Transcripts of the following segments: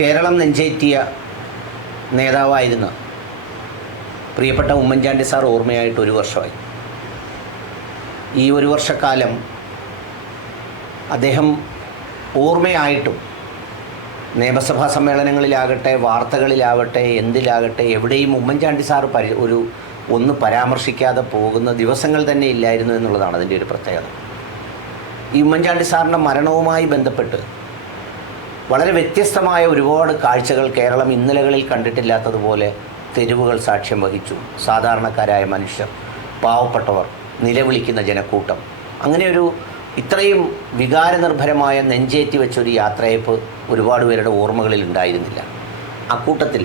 കേരളം നെഞ്ചേറ്റിയ നേതാവായിരുന്ന പ്രിയപ്പെട്ട ഉമ്മൻചാണ്ടി സാർ ഓർമ്മയായിട്ട് 1 വർഷമായി. ഈ 1 വർഷക്കാലം അദ്ദേഹം ഓർമ്മയായിട്ടും നിയമസഭാ സമ്മേളനങ്ങളിലാകട്ടെ, വാർത്തകളിലാവട്ടെ, എന്തിലാകട്ടെ എവിടെയും ഉമ്മൻചാണ്ടി സാർ ഒന്ന് പരാമർശിക്കാതെ പോകുന്ന ദിവസങ്ങൾ തന്നെ ഇല്ലായിരുന്നു എന്നുള്ളതാണ് അതിൻ്റെ ഒരു പ്രത്യേകത. ഈ ഉമ്മൻചാണ്ടി സാറിൻ്റെ മരണവുമായി ബന്ധപ്പെട്ട് വളരെ വ്യത്യസ്തമായ ഒരുപാട് കാഴ്ചകൾ കേരളം ഇന്നലകളിൽ കണ്ടിട്ടില്ലാത്തതുപോലെ തെരുവുകൾ സാക്ഷ്യം വഹിച്ചു. സാധാരണക്കാരായ മനുഷ്യർ, പാവപ്പെട്ടവർ, നിലവിളിക്കുന്ന ജനക്കൂട്ടം, അങ്ങനെയൊരു ഇത്രയും വികാരനിർഭരമായ നെഞ്ചേറ്റി വെച്ചൊരു യാത്രയപ്പ് ഒരുപാട് പേരുടെ ഓർമ്മകളിൽ ഉണ്ടായിരുന്നില്ല. അക്കൂട്ടത്തിൽ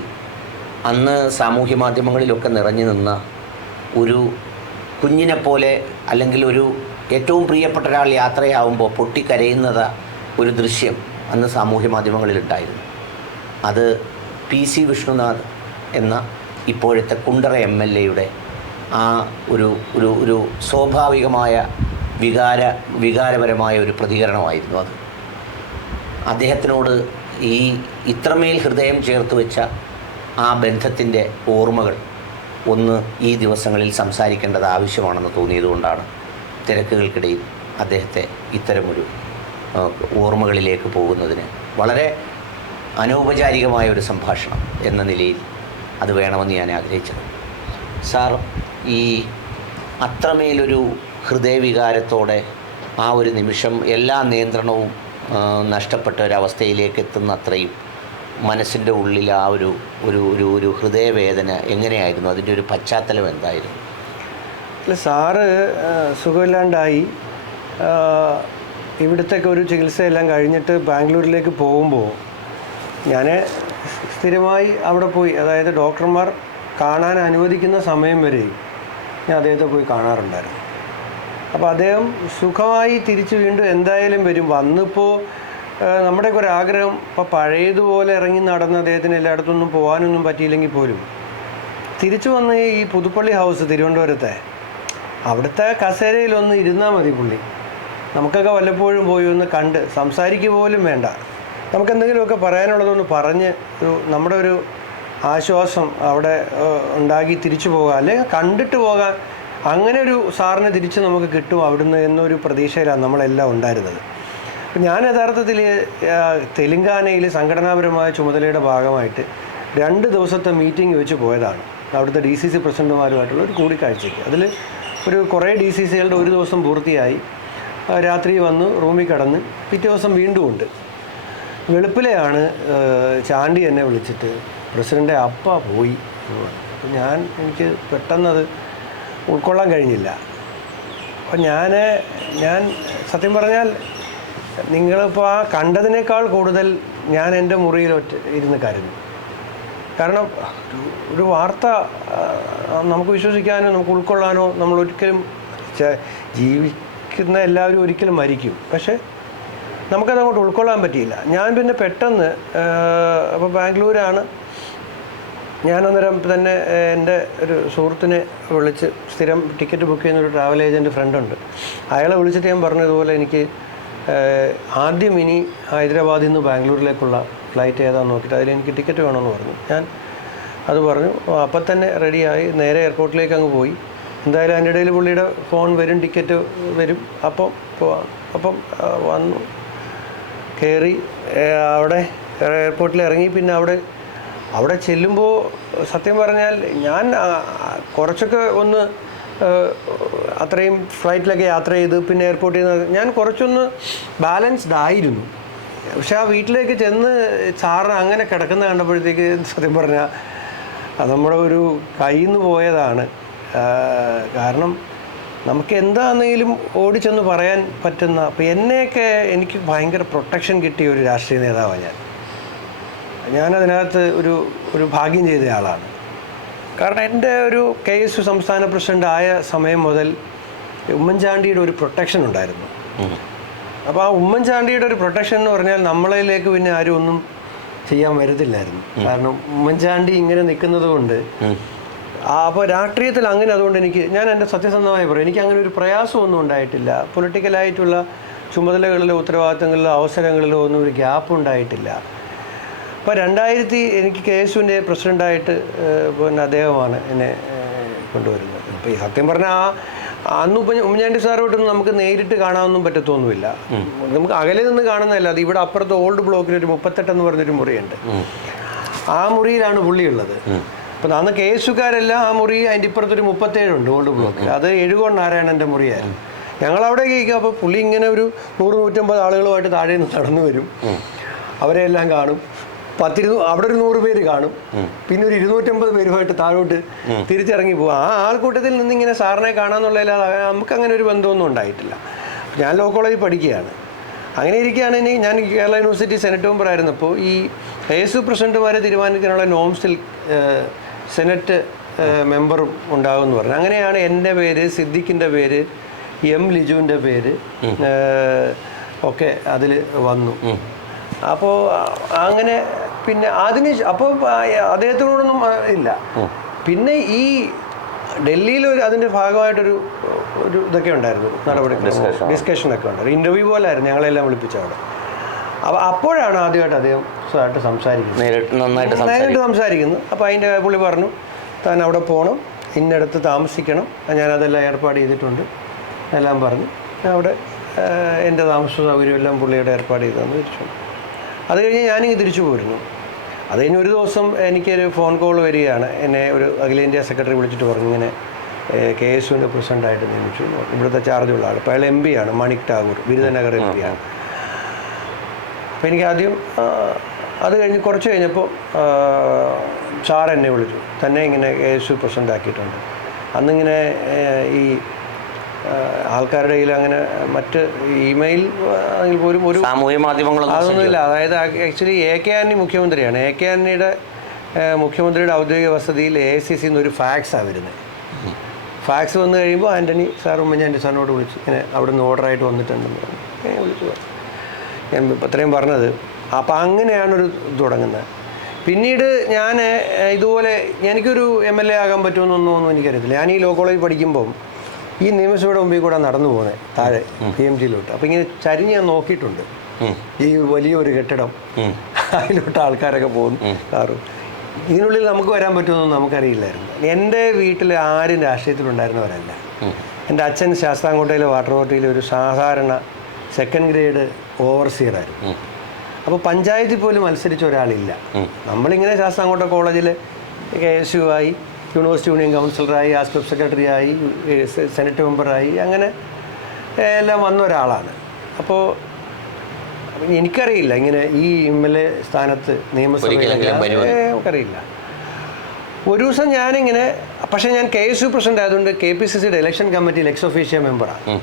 അന്ന് സാമൂഹ്യ മാധ്യമങ്ങളിലൊക്കെ നിറഞ്ഞു നിന്ന ഒരു കുഞ്ഞിനെപ്പോലെ, അല്ലെങ്കിൽ ഒരു ഏറ്റവും പ്രിയപ്പെട്ട ഒരാൾ യാത്രയാവുമ്പോൾ പൊട്ടിക്കരയുന്നത് ഒരു ദൃശ്യം അന്ന് സാമൂഹ്യ മാധ്യമങ്ങളിലുണ്ടായിരുന്നു. അത് PC വിഷ്ണുനാഥ് എന്ന ഇപ്പോഴത്തെ കുണ്ടറ MLA-യുടെ ആ ഒരു സ്വാഭാവികമായ വികാരപരമായ ഒരു പ്രതികരണമായിരുന്നു അത്. അദ്ദേഹത്തിനോട് ഇത്രമേൽ ഹൃദയം ചേർത്ത് വെച്ച ആ ബന്ധത്തിൻ്റെ ഓർമ്മകൾ ഒന്ന് ഈ ദിവസങ്ങളിൽ സംസാരിക്കേണ്ടത് ആവശ്യമാണെന്ന് തോന്നിയതുകൊണ്ടാണ് തിരക്കുകൾക്കിടയിൽ അദ്ദേഹത്തെ ഇത്തരമൊരു ഓർമ്മകളിലേക്ക് പോകുന്നതിന് വളരെ അനൗപചാരികമായ ഒരു സംഭാഷണം എന്ന നിലയിൽ അത് വേണമെന്ന് ഞാൻ ആഗ്രഹിച്ചത്. സാർ, ഈ അത്രമേലൊരു ഹൃദയവികാരത്തോടെ ആ ഒരു നിമിഷം എല്ലാ നിയന്ത്രണവും നഷ്ടപ്പെട്ട ഒരവസ്ഥയിലേക്ക് എത്തുന്ന അത്രയും മനസ്സിൻ്റെ ഉള്ളിൽ ആ ഒരു ഹൃദയവേദന എങ്ങനെയായിരുന്നു? അതിൻ്റെ ഒരു പശ്ചാത്തലം എന്തായിരുന്നു? അല്ല, സാറ് സുഖമില്ലാണ്ടായി ഇവിടുത്തെയൊക്കെ ഒരു ചികിത്സയെല്ലാം കഴിഞ്ഞിട്ട് ബാംഗ്ലൂരിലേക്ക് പോകുമ്പോൾ ഞാൻ സ്ഥിരമായി അവിടെ പോയി, അതായത് ഡോക്ടർമാർ കാണാൻ അനുവദിക്കുന്ന സമയം വരെ ഞാൻ അദ്ദേഹത്തെ പോയി കാണാറുണ്ടായിരുന്നു. അപ്പോൾ അദ്ദേഹം സുഖമായി തിരിച്ച് വീണ്ടും എന്തായാലും വരും. വന്നിപ്പോൾ നമ്മുടെയൊക്കെ ഒരു ആഗ്രഹം, ഇപ്പോൾ പഴയതുപോലെ ഇറങ്ങി നടന്ന് അദ്ദേഹത്തിന് എല്ലായിടത്തൊന്നും പോകാനൊന്നും പറ്റിയില്ലെങ്കിൽ പോലും തിരിച്ചു വന്ന് ഈ പുതുപ്പള്ളി ഹൗസ് തിരുവനന്തപുരത്തെ അവിടുത്തെ കസേരയിലൊന്ന് ഇരുന്നാൽ മതി പുള്ളി. നമുക്കൊക്കെ വല്ലപ്പോഴും പോയി ഒന്ന് കണ്ട് സംസാരിക്കുക പോലും വേണ്ട, നമുക്കെന്തെങ്കിലുമൊക്കെ പറയാനുള്ളതൊന്ന് പറഞ്ഞ് നമ്മുടെ ഒരു ആശ്വാസം അവിടെ ഉണ്ടാക്കി തിരിച്ചു പോകാം, അല്ലെങ്കിൽ കണ്ടിട്ട് പോകാൻ, അങ്ങനെ ഒരു സാറിന് തിരിച്ച് നമുക്ക് കിട്ടും അവിടുന്ന് എന്നൊരു പ്രതീക്ഷയിലാണ് നമ്മളെല്ലാം ഉണ്ടായിരുന്നത്. അപ്പം ഞാൻ യഥാർത്ഥത്തിൽ തെലുങ്കാനയിൽ സംഘടനാപരമായ ചുമതലയുടെ ഭാഗമായിട്ട് 2 ദിവസത്തെ മീറ്റിംഗ് വെച്ച് പോയതാണ് അവിടുത്തെ DCC പ്രസിഡന്റുമാരുമായിട്ടുള്ള ഒരു കൂടിക്കാഴ്ചയ്ക്ക്. അതിൽ കുറേ DCCകളുടെ 1 ദിവസം പൂർത്തിയായി. രാത്രി വന്ന് റൂമിൽ കിടന്ന് പിറ്റേ ദിവസം വീണ്ടും ഉണ്ട്. വെളുപ്പിലെയാണ് ചാണ്ടി എന്നെ വിളിച്ചിട്ട് പ്രസിഡൻ്റെ അപ്പ പോയി എന്ന് പറഞ്ഞു. അപ്പോൾ എനിക്ക് പെട്ടെന്നത് ഉൾക്കൊള്ളാൻ കഴിഞ്ഞില്ല. അപ്പോൾ ഞാൻ സത്യം പറഞ്ഞാൽ നിങ്ങളിപ്പോൾ ആ കണ്ടതിനേക്കാൾ കൂടുതൽ ഞാൻ എൻ്റെ മുറിയിൽ ഇരുന്ന് കരുതി. കാരണം ഒരു വാർത്ത നമുക്ക് വിശ്വസിക്കാനോ നമുക്ക് ഉൾക്കൊള്ളാനോ, നമ്മൾ ഒരിക്കലും ജീവിക്കുന്ന എല്ലാവരും ഒരിക്കലും മരിക്കും, പക്ഷേ നമുക്കതങ്ങോട്ട് ഉൾക്കൊള്ളാൻ പറ്റിയില്ല. ഞാൻ പിന്നെ പെട്ടെന്ന് അപ്പോൾ ബാംഗ്ലൂരാണ്. ഞാൻ അന്നേരം തന്നെ എൻ്റെ ഒരു സുഹൃത്തിനെ വിളിച്ച്, സ്ഥിരം ടിക്കറ്റ് ബുക്ക് ചെയ്യുന്ന ഒരു ട്രാവൽ ഏജൻറ്റ് ഫ്രണ്ടുണ്ട്, അയാളെ വിളിച്ചിട്ട് ഞാൻ പറഞ്ഞതുപോലെ എനിക്ക് ആദ്യം ഇനി ഹൈദരാബാദിൽ നിന്ന് ബാംഗ്ലൂരിലേക്കുള്ള ഫ്ലൈറ്റ് ഏതാണെന്ന് നോക്കിയിട്ട് അതിലെനിക്ക് ടിക്കറ്റ് വേണമെന്ന് പറഞ്ഞു. ഞാൻ അത് പറഞ്ഞു. അപ്പം തന്നെ റെഡിയായി നേരെ എയർപോർട്ടിലേക്ക് അങ്ങ് പോയി. എന്തായാലും അതിൻ്റെ ഇടയിൽ പുള്ളിയുടെ ഫോൺ വരും, ടിക്കറ്റ് വരും, അപ്പം വന്നു കയറി അവിടെ എയർപോർട്ടിൽ ഇറങ്ങി. പിന്നെ അവിടെ ചെല്ലുമ്പോൾ സത്യം പറഞ്ഞാൽ ഞാൻ കുറച്ചൊക്കെ ഒന്ന് അത്രയും ഫ്ലൈറ്റിലൊക്കെ യാത്ര ചെയ്ത് പിന്നെ എയർപോർട്ടിൽ നിന്ന് ഞാൻ കുറച്ചൊന്ന് ബാലൻസ്ഡ് ആയിരുന്നു. പക്ഷെ ആ വീട്ടിലേക്ക് ചെന്ന് സാറ് അങ്ങനെ കിടക്കുന്ന കണ്ടപ്പോഴത്തേക്ക് സത്യം പറഞ്ഞാൽ അത് നമ്മുടെ ഒരു കയ്യിൽ നിന്ന് പോയതാണ്. കാരണം നമുക്ക് എന്താണെന്നെങ്കിലും ഓടിച്ചെന്ന് പറയാൻ പറ്റുന്ന, അപ്പോൾ എനിക്ക് ഭയങ്കര പ്രൊട്ടക്ഷൻ കിട്ടിയ ഒരു രാഷ്ട്രീയ നേതാവാണ് ഞാനതിനകത്ത് ഒരു ഭാഗ്യം ചെയ്ത ആളാണ്. കാരണം എൻ്റെ ഒരു KSU സംസ്ഥാന പ്രസിഡൻ്റ് ആയ സമയം മുതൽ ഉമ്മൻചാണ്ടിയുടെ ഒരു പ്രൊട്ടക്ഷൻ ഉണ്ടായിരുന്നു. അപ്പോൾ ആ ഉമ്മൻചാണ്ടിയുടെ ഒരു പ്രൊട്ടക്ഷൻ എന്ന് പറഞ്ഞാൽ നമ്മളിലേക്ക് പിന്നെ ആരും ഒന്നും ചെയ്യാൻ വരത്തില്ലായിരുന്നു. കാരണം ഉമ്മൻചാണ്ടി ഇങ്ങനെ നിൽക്കുന്നത് കൊണ്ട് അപ്പോൾ രാഷ്ട്രീയത്തിൽ അങ്ങനെ, അതുകൊണ്ട് ഞാൻ എൻ്റെ സത്യസന്ധമായി പറയും, എനിക്ക് അങ്ങനെ ഒരു പ്രയാസമൊന്നും ഉണ്ടായിട്ടില്ല. പൊളിറ്റിക്കലായിട്ടുള്ള ചുമതലകളിലോ ഉത്തരവാദിത്തങ്ങളിലോ അവസരങ്ങളിലോ ഒന്നും ഒരു ഗ്യാപ്പ് ഉണ്ടായിട്ടില്ല. അപ്പോൾ 2000 എനിക്ക് KSUവിൻ്റെ പ്രസിഡൻ്റായിട്ട് പിന്നെ അദ്ദേഹമാണ് എന്നെ കൊണ്ടുവരുന്നത്. അപ്പോൾ ഈ സത്യം പറഞ്ഞാൽ അന്ന് ഉമ്മൻചാണ്ടി സാറോട്ടൊന്നും നമുക്ക് നേരിട്ട് കാണാനൊന്നും പറ്റത്തൊന്നുമില്ല. നമുക്ക് അകലെ നിന്ന് കാണുന്നതല്ല. അത് ഇവിടെ അപ്പുറത്ത് ഓൾഡ് ബ്ലോക്കിൽ ഒരു 38 എന്ന് പറഞ്ഞൊരു മുറിയുണ്ട്. ആ മുറിയിലാണ് പുള്ളിയുള്ളത്. അപ്പം അന്ന് KSUക്കാരെല്ലാം ആ മുറി, അതിൻ്റെ ഇപ്പുറത്തൊരു 37 ഉണ്ട് ഓൾഡ് ബ്ലോക്കിൽ. അത് എഴുകോൺ നാരായണൻ്റെ മുറിയായിരുന്നു. ഞങ്ങളവിടെ കഴിക്കുക. അപ്പോൾ പുള്ളി ഇങ്ങനെ ഒരു 100-150 ആളുകളുമായിട്ട് താഴെ നിന്ന് നടന്നു വരും. അവരെല്ലാം കാണും. അവിടെ ഒരു 100 പേര് കാണും. പിന്നെ ഒരു 250 പേരുമായിട്ട് താഴോട്ട് തിരിച്ചിറങ്ങി പോകും. ആ ആൾക്കൂട്ടത്തിൽ നിന്നിങ്ങനെ സാറിനെ കാണാമെന്നുള്ളതല്ലാതെ നമുക്കങ്ങനെ ഒരു ബന്ധമൊന്നും ഉണ്ടായിട്ടില്ല. ഞാൻ ലോ കോളേജിൽ പഠിക്കുകയാണ്. അങ്ങനെ ഇരിക്കുകയാണ്. ഇനി ഞാൻ കേരള യൂണിവേഴ്സിറ്റി സെനറ്റ് മെമ്പറായിരുന്നപ്പോൾ ഈ KSU പ്രസിഡന്റുമാരെ തീരുമാനിക്കാനുള്ള നോംസിൽ സെനറ്റ് മെമ്പറും ഉണ്ടാകുമെന്ന് പറഞ്ഞു. അങ്ങനെയാണ് എൻ്റെ പേര്, സിദ്ദിഖിൻ്റെ പേര്, ലിജുവിൻ്റെ പേര് ഒക്കെ അതിൽ വന്നു. അപ്പോൾ അങ്ങനെ പിന്നെ അപ്പോൾ അദ്ദേഹത്തിനോടൊന്നും ഇല്ല. പിന്നെ ഈ ഡൽഹിയിൽ അതിൻ്റെ ഭാഗമായിട്ടൊരു ഇതൊക്കെ ഉണ്ടായിരുന്നു, നടപടി ഡിസ്കഷനൊക്കെ ഉണ്ടായിരുന്നു. ഇൻ്റർവ്യൂ പോലായിരുന്നു ഞങ്ങളെല്ലാം വിളിപ്പിച്ച അവിടെ. അപ്പോൾ അപ്പോഴാണ് ആദ്യമായിട്ട് അദ്ദേഹം സംസാരിക്കുന്നത്, നേരിട്ട് സംസാരിക്കുന്നു. അപ്പോൾ അതിൻ്റെ പുള്ളി പറഞ്ഞു, താൻ അവിടെ പോകണം, ഇന്നടത്ത് താമസിക്കണം, ഞാനതെല്ലാം ഏർപ്പാട് ചെയ്തിട്ടുണ്ട് എല്ലാം പറഞ്ഞു. അവിടെ എൻ്റെ താമസ സൗകര്യമെല്ലാം പുള്ളിയുടെ ഏർപ്പാട് ചെയ്തതെന്ന് തിരിച്ചു. അത് കഴിഞ്ഞ് ഞാനിങ്ങ് തിരിച്ചു പോയിരുന്നു. അത് കഴിഞ്ഞ് ഒരു ദിവസം എനിക്കൊരു ഫോൺ കോൾ വരികയാണ്. എന്നെ ഒരു അഖിലേന്ത്യാ സെക്രട്ടറി വിളിച്ചിട്ട് പറഞ്ഞു, ഇങ്ങനെ KSUവിൻ്റെ പ്രസിഡൻ്റായിട്ട് നിയമിച്ചു, ഇവിടുത്തെ ചാർജുള്ള ആൾ. അപ്പോൾ അയാൾ MP ആണ്, മണിക് ടാഗൂർ, ബിരുദനഗർ MP ആണ്. അപ്പോൾ എനിക്ക് ആദ്യം അത് കഴിഞ്ഞ് കുറച്ച് കഴിഞ്ഞപ്പോൾ സാർ എന്നെ വിളിച്ചു, തന്നെ ഇങ്ങനെ KSU പ്രസിഡൻ്റ് ആക്കിയിട്ടുണ്ട്. അന്നിങ്ങനെ ഈ ആൾക്കാരുടെ കയ്യിൽ അങ്ങനെ മറ്റ് ഇമെയിൽ ആണെങ്കിൽ പോലും ഒരു സാമൂഹ്യ മാധ്യമങ്ങളൊന്നും അതൊന്നുമില്ല. അതായത് ആക്ച്വലി AK ആൻ്റണി മുഖ്യമന്ത്രിയാണ്. AK ആൻ്റണിയുടെ മുഖ്യമന്ത്രിയുടെ ഔദ്യോഗിക വസതിയിൽ AICC എന്നൊരു ഫാക്സാണ് വരുന്നത്. ഫാക്സ് വന്നു കഴിയുമ്പോൾ ആൻ്റണി സാർ ഉമ്മൻചാണ്ടി സാറിനോട് വിളിച്ചു, ഇങ്ങനെ അവിടെ നിന്ന് ഓർഡറായിട്ട് വന്നിട്ടുണ്ടെന്ന് പറഞ്ഞു. വിളിച്ചു പറഞ്ഞു, ഞാൻ ഇത്രയും പറഞ്ഞത്. അപ്പോൾ അങ്ങനെയാണൊരു തുടങ്ങുന്നത്. പിന്നീട് ഞാൻ ഇതുപോലെ എനിക്കൊരു MLA ആകാൻ പറ്റുമെന്നൊന്നും എനിക്കറിയത്തില്ല. ഞാൻ ഈ ലോ കോളേജ് പഠിക്കുമ്പം ഈ നിയമസഭയുടെ മുമ്പിൽ കൂടെ നടന്നു പോകുന്നത് താഴെ PMGയിലോട്ട്. അപ്പോൾ ഇങ്ങനെ ചരിഞ്ഞ് ഞാൻ നോക്കിയിട്ടുണ്ട്. ഈ വലിയൊരു കെട്ടിടം, അതിലോട്ട് ആൾക്കാരൊക്കെ പോകുന്നു, കാറും. ഇതിനുള്ളിൽ നമുക്ക് വരാൻ പറ്റുമെന്നൊന്നും നമുക്കറിയില്ലായിരുന്നു. എൻ്റെ വീട്ടിൽ ആരും രാഷ്ട്രീയത്തിലുണ്ടായിരുന്നവരല്ല. എൻ്റെ അച്ഛൻ ശാസ്താംകോട്ടയിലെ വാട്ടർ അതോറിറ്റിയിലെ ഒരു സാധാരണ സെക്കൻഡ് ഗ്രേഡ് ഓവർസിയറായിരുന്നു. അപ്പോൾ പഞ്ചായത്തിൽ പോലും മത്സരിച്ച ഒരാളില്ല. നമ്മളിങ്ങനെ ശാസ്താംകോട്ട കോളേജിൽ KSU ആയി, യൂണിവേഴ്സിറ്റി യൂണിയൻ കൗൺസിലറായി, ആസ്പെക്ട് സെക്രട്ടറി ആയി, സെനറ്റ് മെമ്പറായി, അങ്ങനെ എല്ലാം വന്ന ഒരാളാണ്. അപ്പോൾ എനിക്കറിയില്ല ഇങ്ങനെ ഈ MLA സ്ഥാനത്ത് നിയമസഭയിൽ നമുക്കറിയില്ല. ഒരു ദിവസം ഞാനിങ്ങനെ, പക്ഷേ ഞാൻ KSU പ്രസിഡന്റ് ആയതുകൊണ്ട് KPCCയുടെ ഇലക്ഷൻ കമ്മിറ്റിയിൽ എക്സ് ഒഫീഷ്യ മെമ്പറാണ്.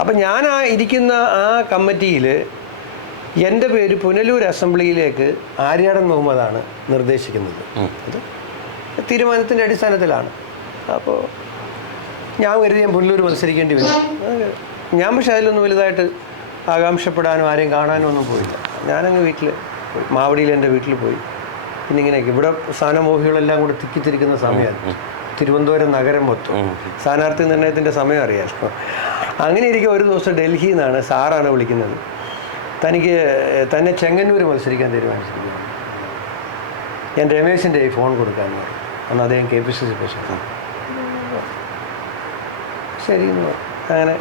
അപ്പം ഞാൻ ഇരിക്കുന്ന ആ കമ്മിറ്റിയിൽ എൻ്റെ പേര് പുനലൂർ അസംബ്ലിയിലേക്ക് ആര്യാടൻ മുഹമ്മദാണ് നിർദ്ദേശിക്കുന്നത്. അത് തീരുമാനത്തിൻ്റെ അടിസ്ഥാനത്തിലാണ്. അപ്പോൾ ഞാൻ കരുതി ഞാൻ പുനലൂർ മത്സരിക്കേണ്ടി വരും. ഞാൻ പക്ഷേ അതിലൊന്നും വലുതായിട്ട് ആകാംക്ഷപ്പെടാനും ആരെയും കാണാനും ഒന്നും പോയില്ല. ഞാനങ്ങ് വീട്ടിൽ പോയി, മാവടിയിൽ എൻ്റെ വീട്ടിൽ പോയി. പിന്നെ ഇങ്ങനെയൊക്കെ ഇവിടെ സ്ഥാനമോഹികളെല്ലാം കൂടെ തിക്കിത്തിരിക്കുന്ന സമയമാണ്. തിരുവനന്തപുരം നഗരം മൊത്തം സ്ഥാനാർത്ഥി നിർണയത്തിൻ്റെ സമയം അറിയാമല്ലോ. അങ്ങനെ ഇരിക്കുക ഒരു ദിവസം ഡൽഹിയിൽ നിന്നാണ് സാറാണ് വിളിക്കുന്നത്, തന്നെ ചെങ്ങന്നൂർ മത്സരിക്കാൻ തീരുമാനിച്ചിരിക്കുന്നു. ഞാൻ രമേശിൻ്റെ ഫോൺ കൊടുക്കാമെന്ന് പറഞ്ഞു. അന്ന് അദ്ദേഹം KPCC പ്രസിഡന്റ്. ശരി എന്ന് പറഞ്ഞു. അങ്ങനെ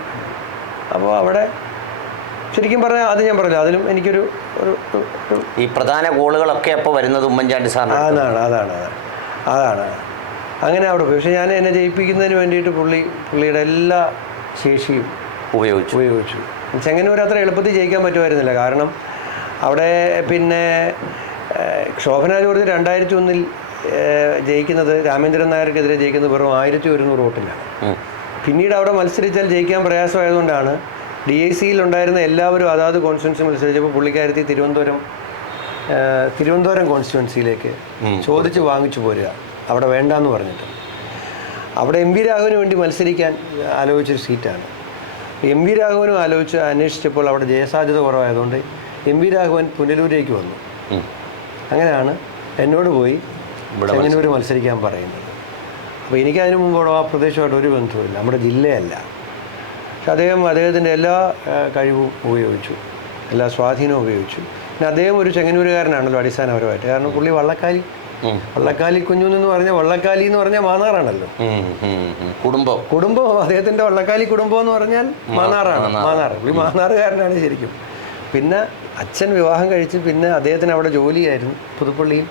അപ്പോൾ അവിടെ ശരിക്കും പറഞ്ഞാൽ അത് ഞാൻ പറഞ്ഞു, അതിലും എനിക്കൊരു ഈ പ്രധാന ഗോളുകളൊക്കെ അപ്പോൾ വരുന്നത് ഉമ്മൻചാണ്ടി സാറിന്. അതാണ് അങ്ങനെ അവിടെ പോയി. പക്ഷേ ഞാൻ എന്നെ ജയിപ്പിക്കുന്നതിന് വേണ്ടിയിട്ട് പുള്ളിയുടെ എല്ലാ ശേഷിയും ഉപയോഗിച്ചു. ചെങ്ങന്നൂർ അത്ര എളുപ്പത്തിൽ ജയിക്കാൻ പറ്റുമായിരുന്നില്ല. കാരണം അവിടെ പിന്നെ ശോഭന ജോർജ് 2001 ജയിക്കുന്നത്, രാമേന്ദ്രൻ നായർക്കെതിരെ ജയിക്കുന്നത് വെറും 1100 വോട്ടിലാണ്. പിന്നീട് അവിടെ മത്സരിച്ചാൽ ജയിക്കാൻ പ്രയാസമായതുകൊണ്ടാണ് DICയിൽ ഉണ്ടായിരുന്ന എല്ലാവരും അതാത് കോൺസ്റ്റിറ്റ്യുവൻസി മത്സരിച്ചപ്പോൾ പുള്ളിക്കാരത്തി തിരുവനന്തപുരം കോൺസ്റ്റിറ്റ്യുവൻസിയിലേക്ക് ചോദിച്ച് വാങ്ങിച്ചു പോരുക, അവിടെ വേണ്ടാന്ന് പറഞ്ഞിട്ട്. അവിടെ MP രാഘവന് വേണ്ടി മത്സരിക്കാൻ ആലോചിച്ചൊരു സീറ്റാണ്. MP രാഘവനും അന്വേഷിച്ചപ്പോൾ അവിടെ ജയസാധ്യത കുറവായതുകൊണ്ട് MP രാഘവൻ പുനലൂരേക്ക് വന്നു. അങ്ങനെയാണ് എന്നോട് പോയി ചെങ്ങന്നൂർ മത്സരിക്കാൻ പറയുന്നത്. അപ്പോൾ എനിക്കതിന് മുമ്പോടെ ആ പ്രദേശമായിട്ട് ഒരു ബന്ധവുമില്ല, നമ്മുടെ ജില്ലയല്ല. പക്ഷെ അദ്ദേഹത്തിൻ്റെ എല്ലാ കഴിവും ഉപയോഗിച്ചു, എല്ലാ സ്വാധീനവും ഉപയോഗിച്ചു. പിന്നെ അദ്ദേഹം ഒരു ചെങ്ങന്നൂരുകാരനാണല്ലോ അടിസ്ഥാനപരമായിട്ട്. കാരണം പുള്ളി വള്ളക്കാലി കുഞ്ഞു എന്ന് പറഞ്ഞാൽ വള്ളക്കാലി എന്ന് പറഞ്ഞാൽ മാന്നാറാണല്ലോ. കുടുംബം അദ്ദേഹത്തിൻ്റെ വള്ളക്കാലി കുടുംബം എന്ന് പറഞ്ഞാൽ മാന്നാറ്. പുള്ളി മാന്നാറുകാരനാണ് ശരിക്കും. പിന്നെ അച്ഛൻ വിവാഹം കഴിച്ച് പിന്നെ അദ്ദേഹത്തിന് അവിടെ ജോലിയായിരുന്നു പുതുപ്പള്ളിയിൽ.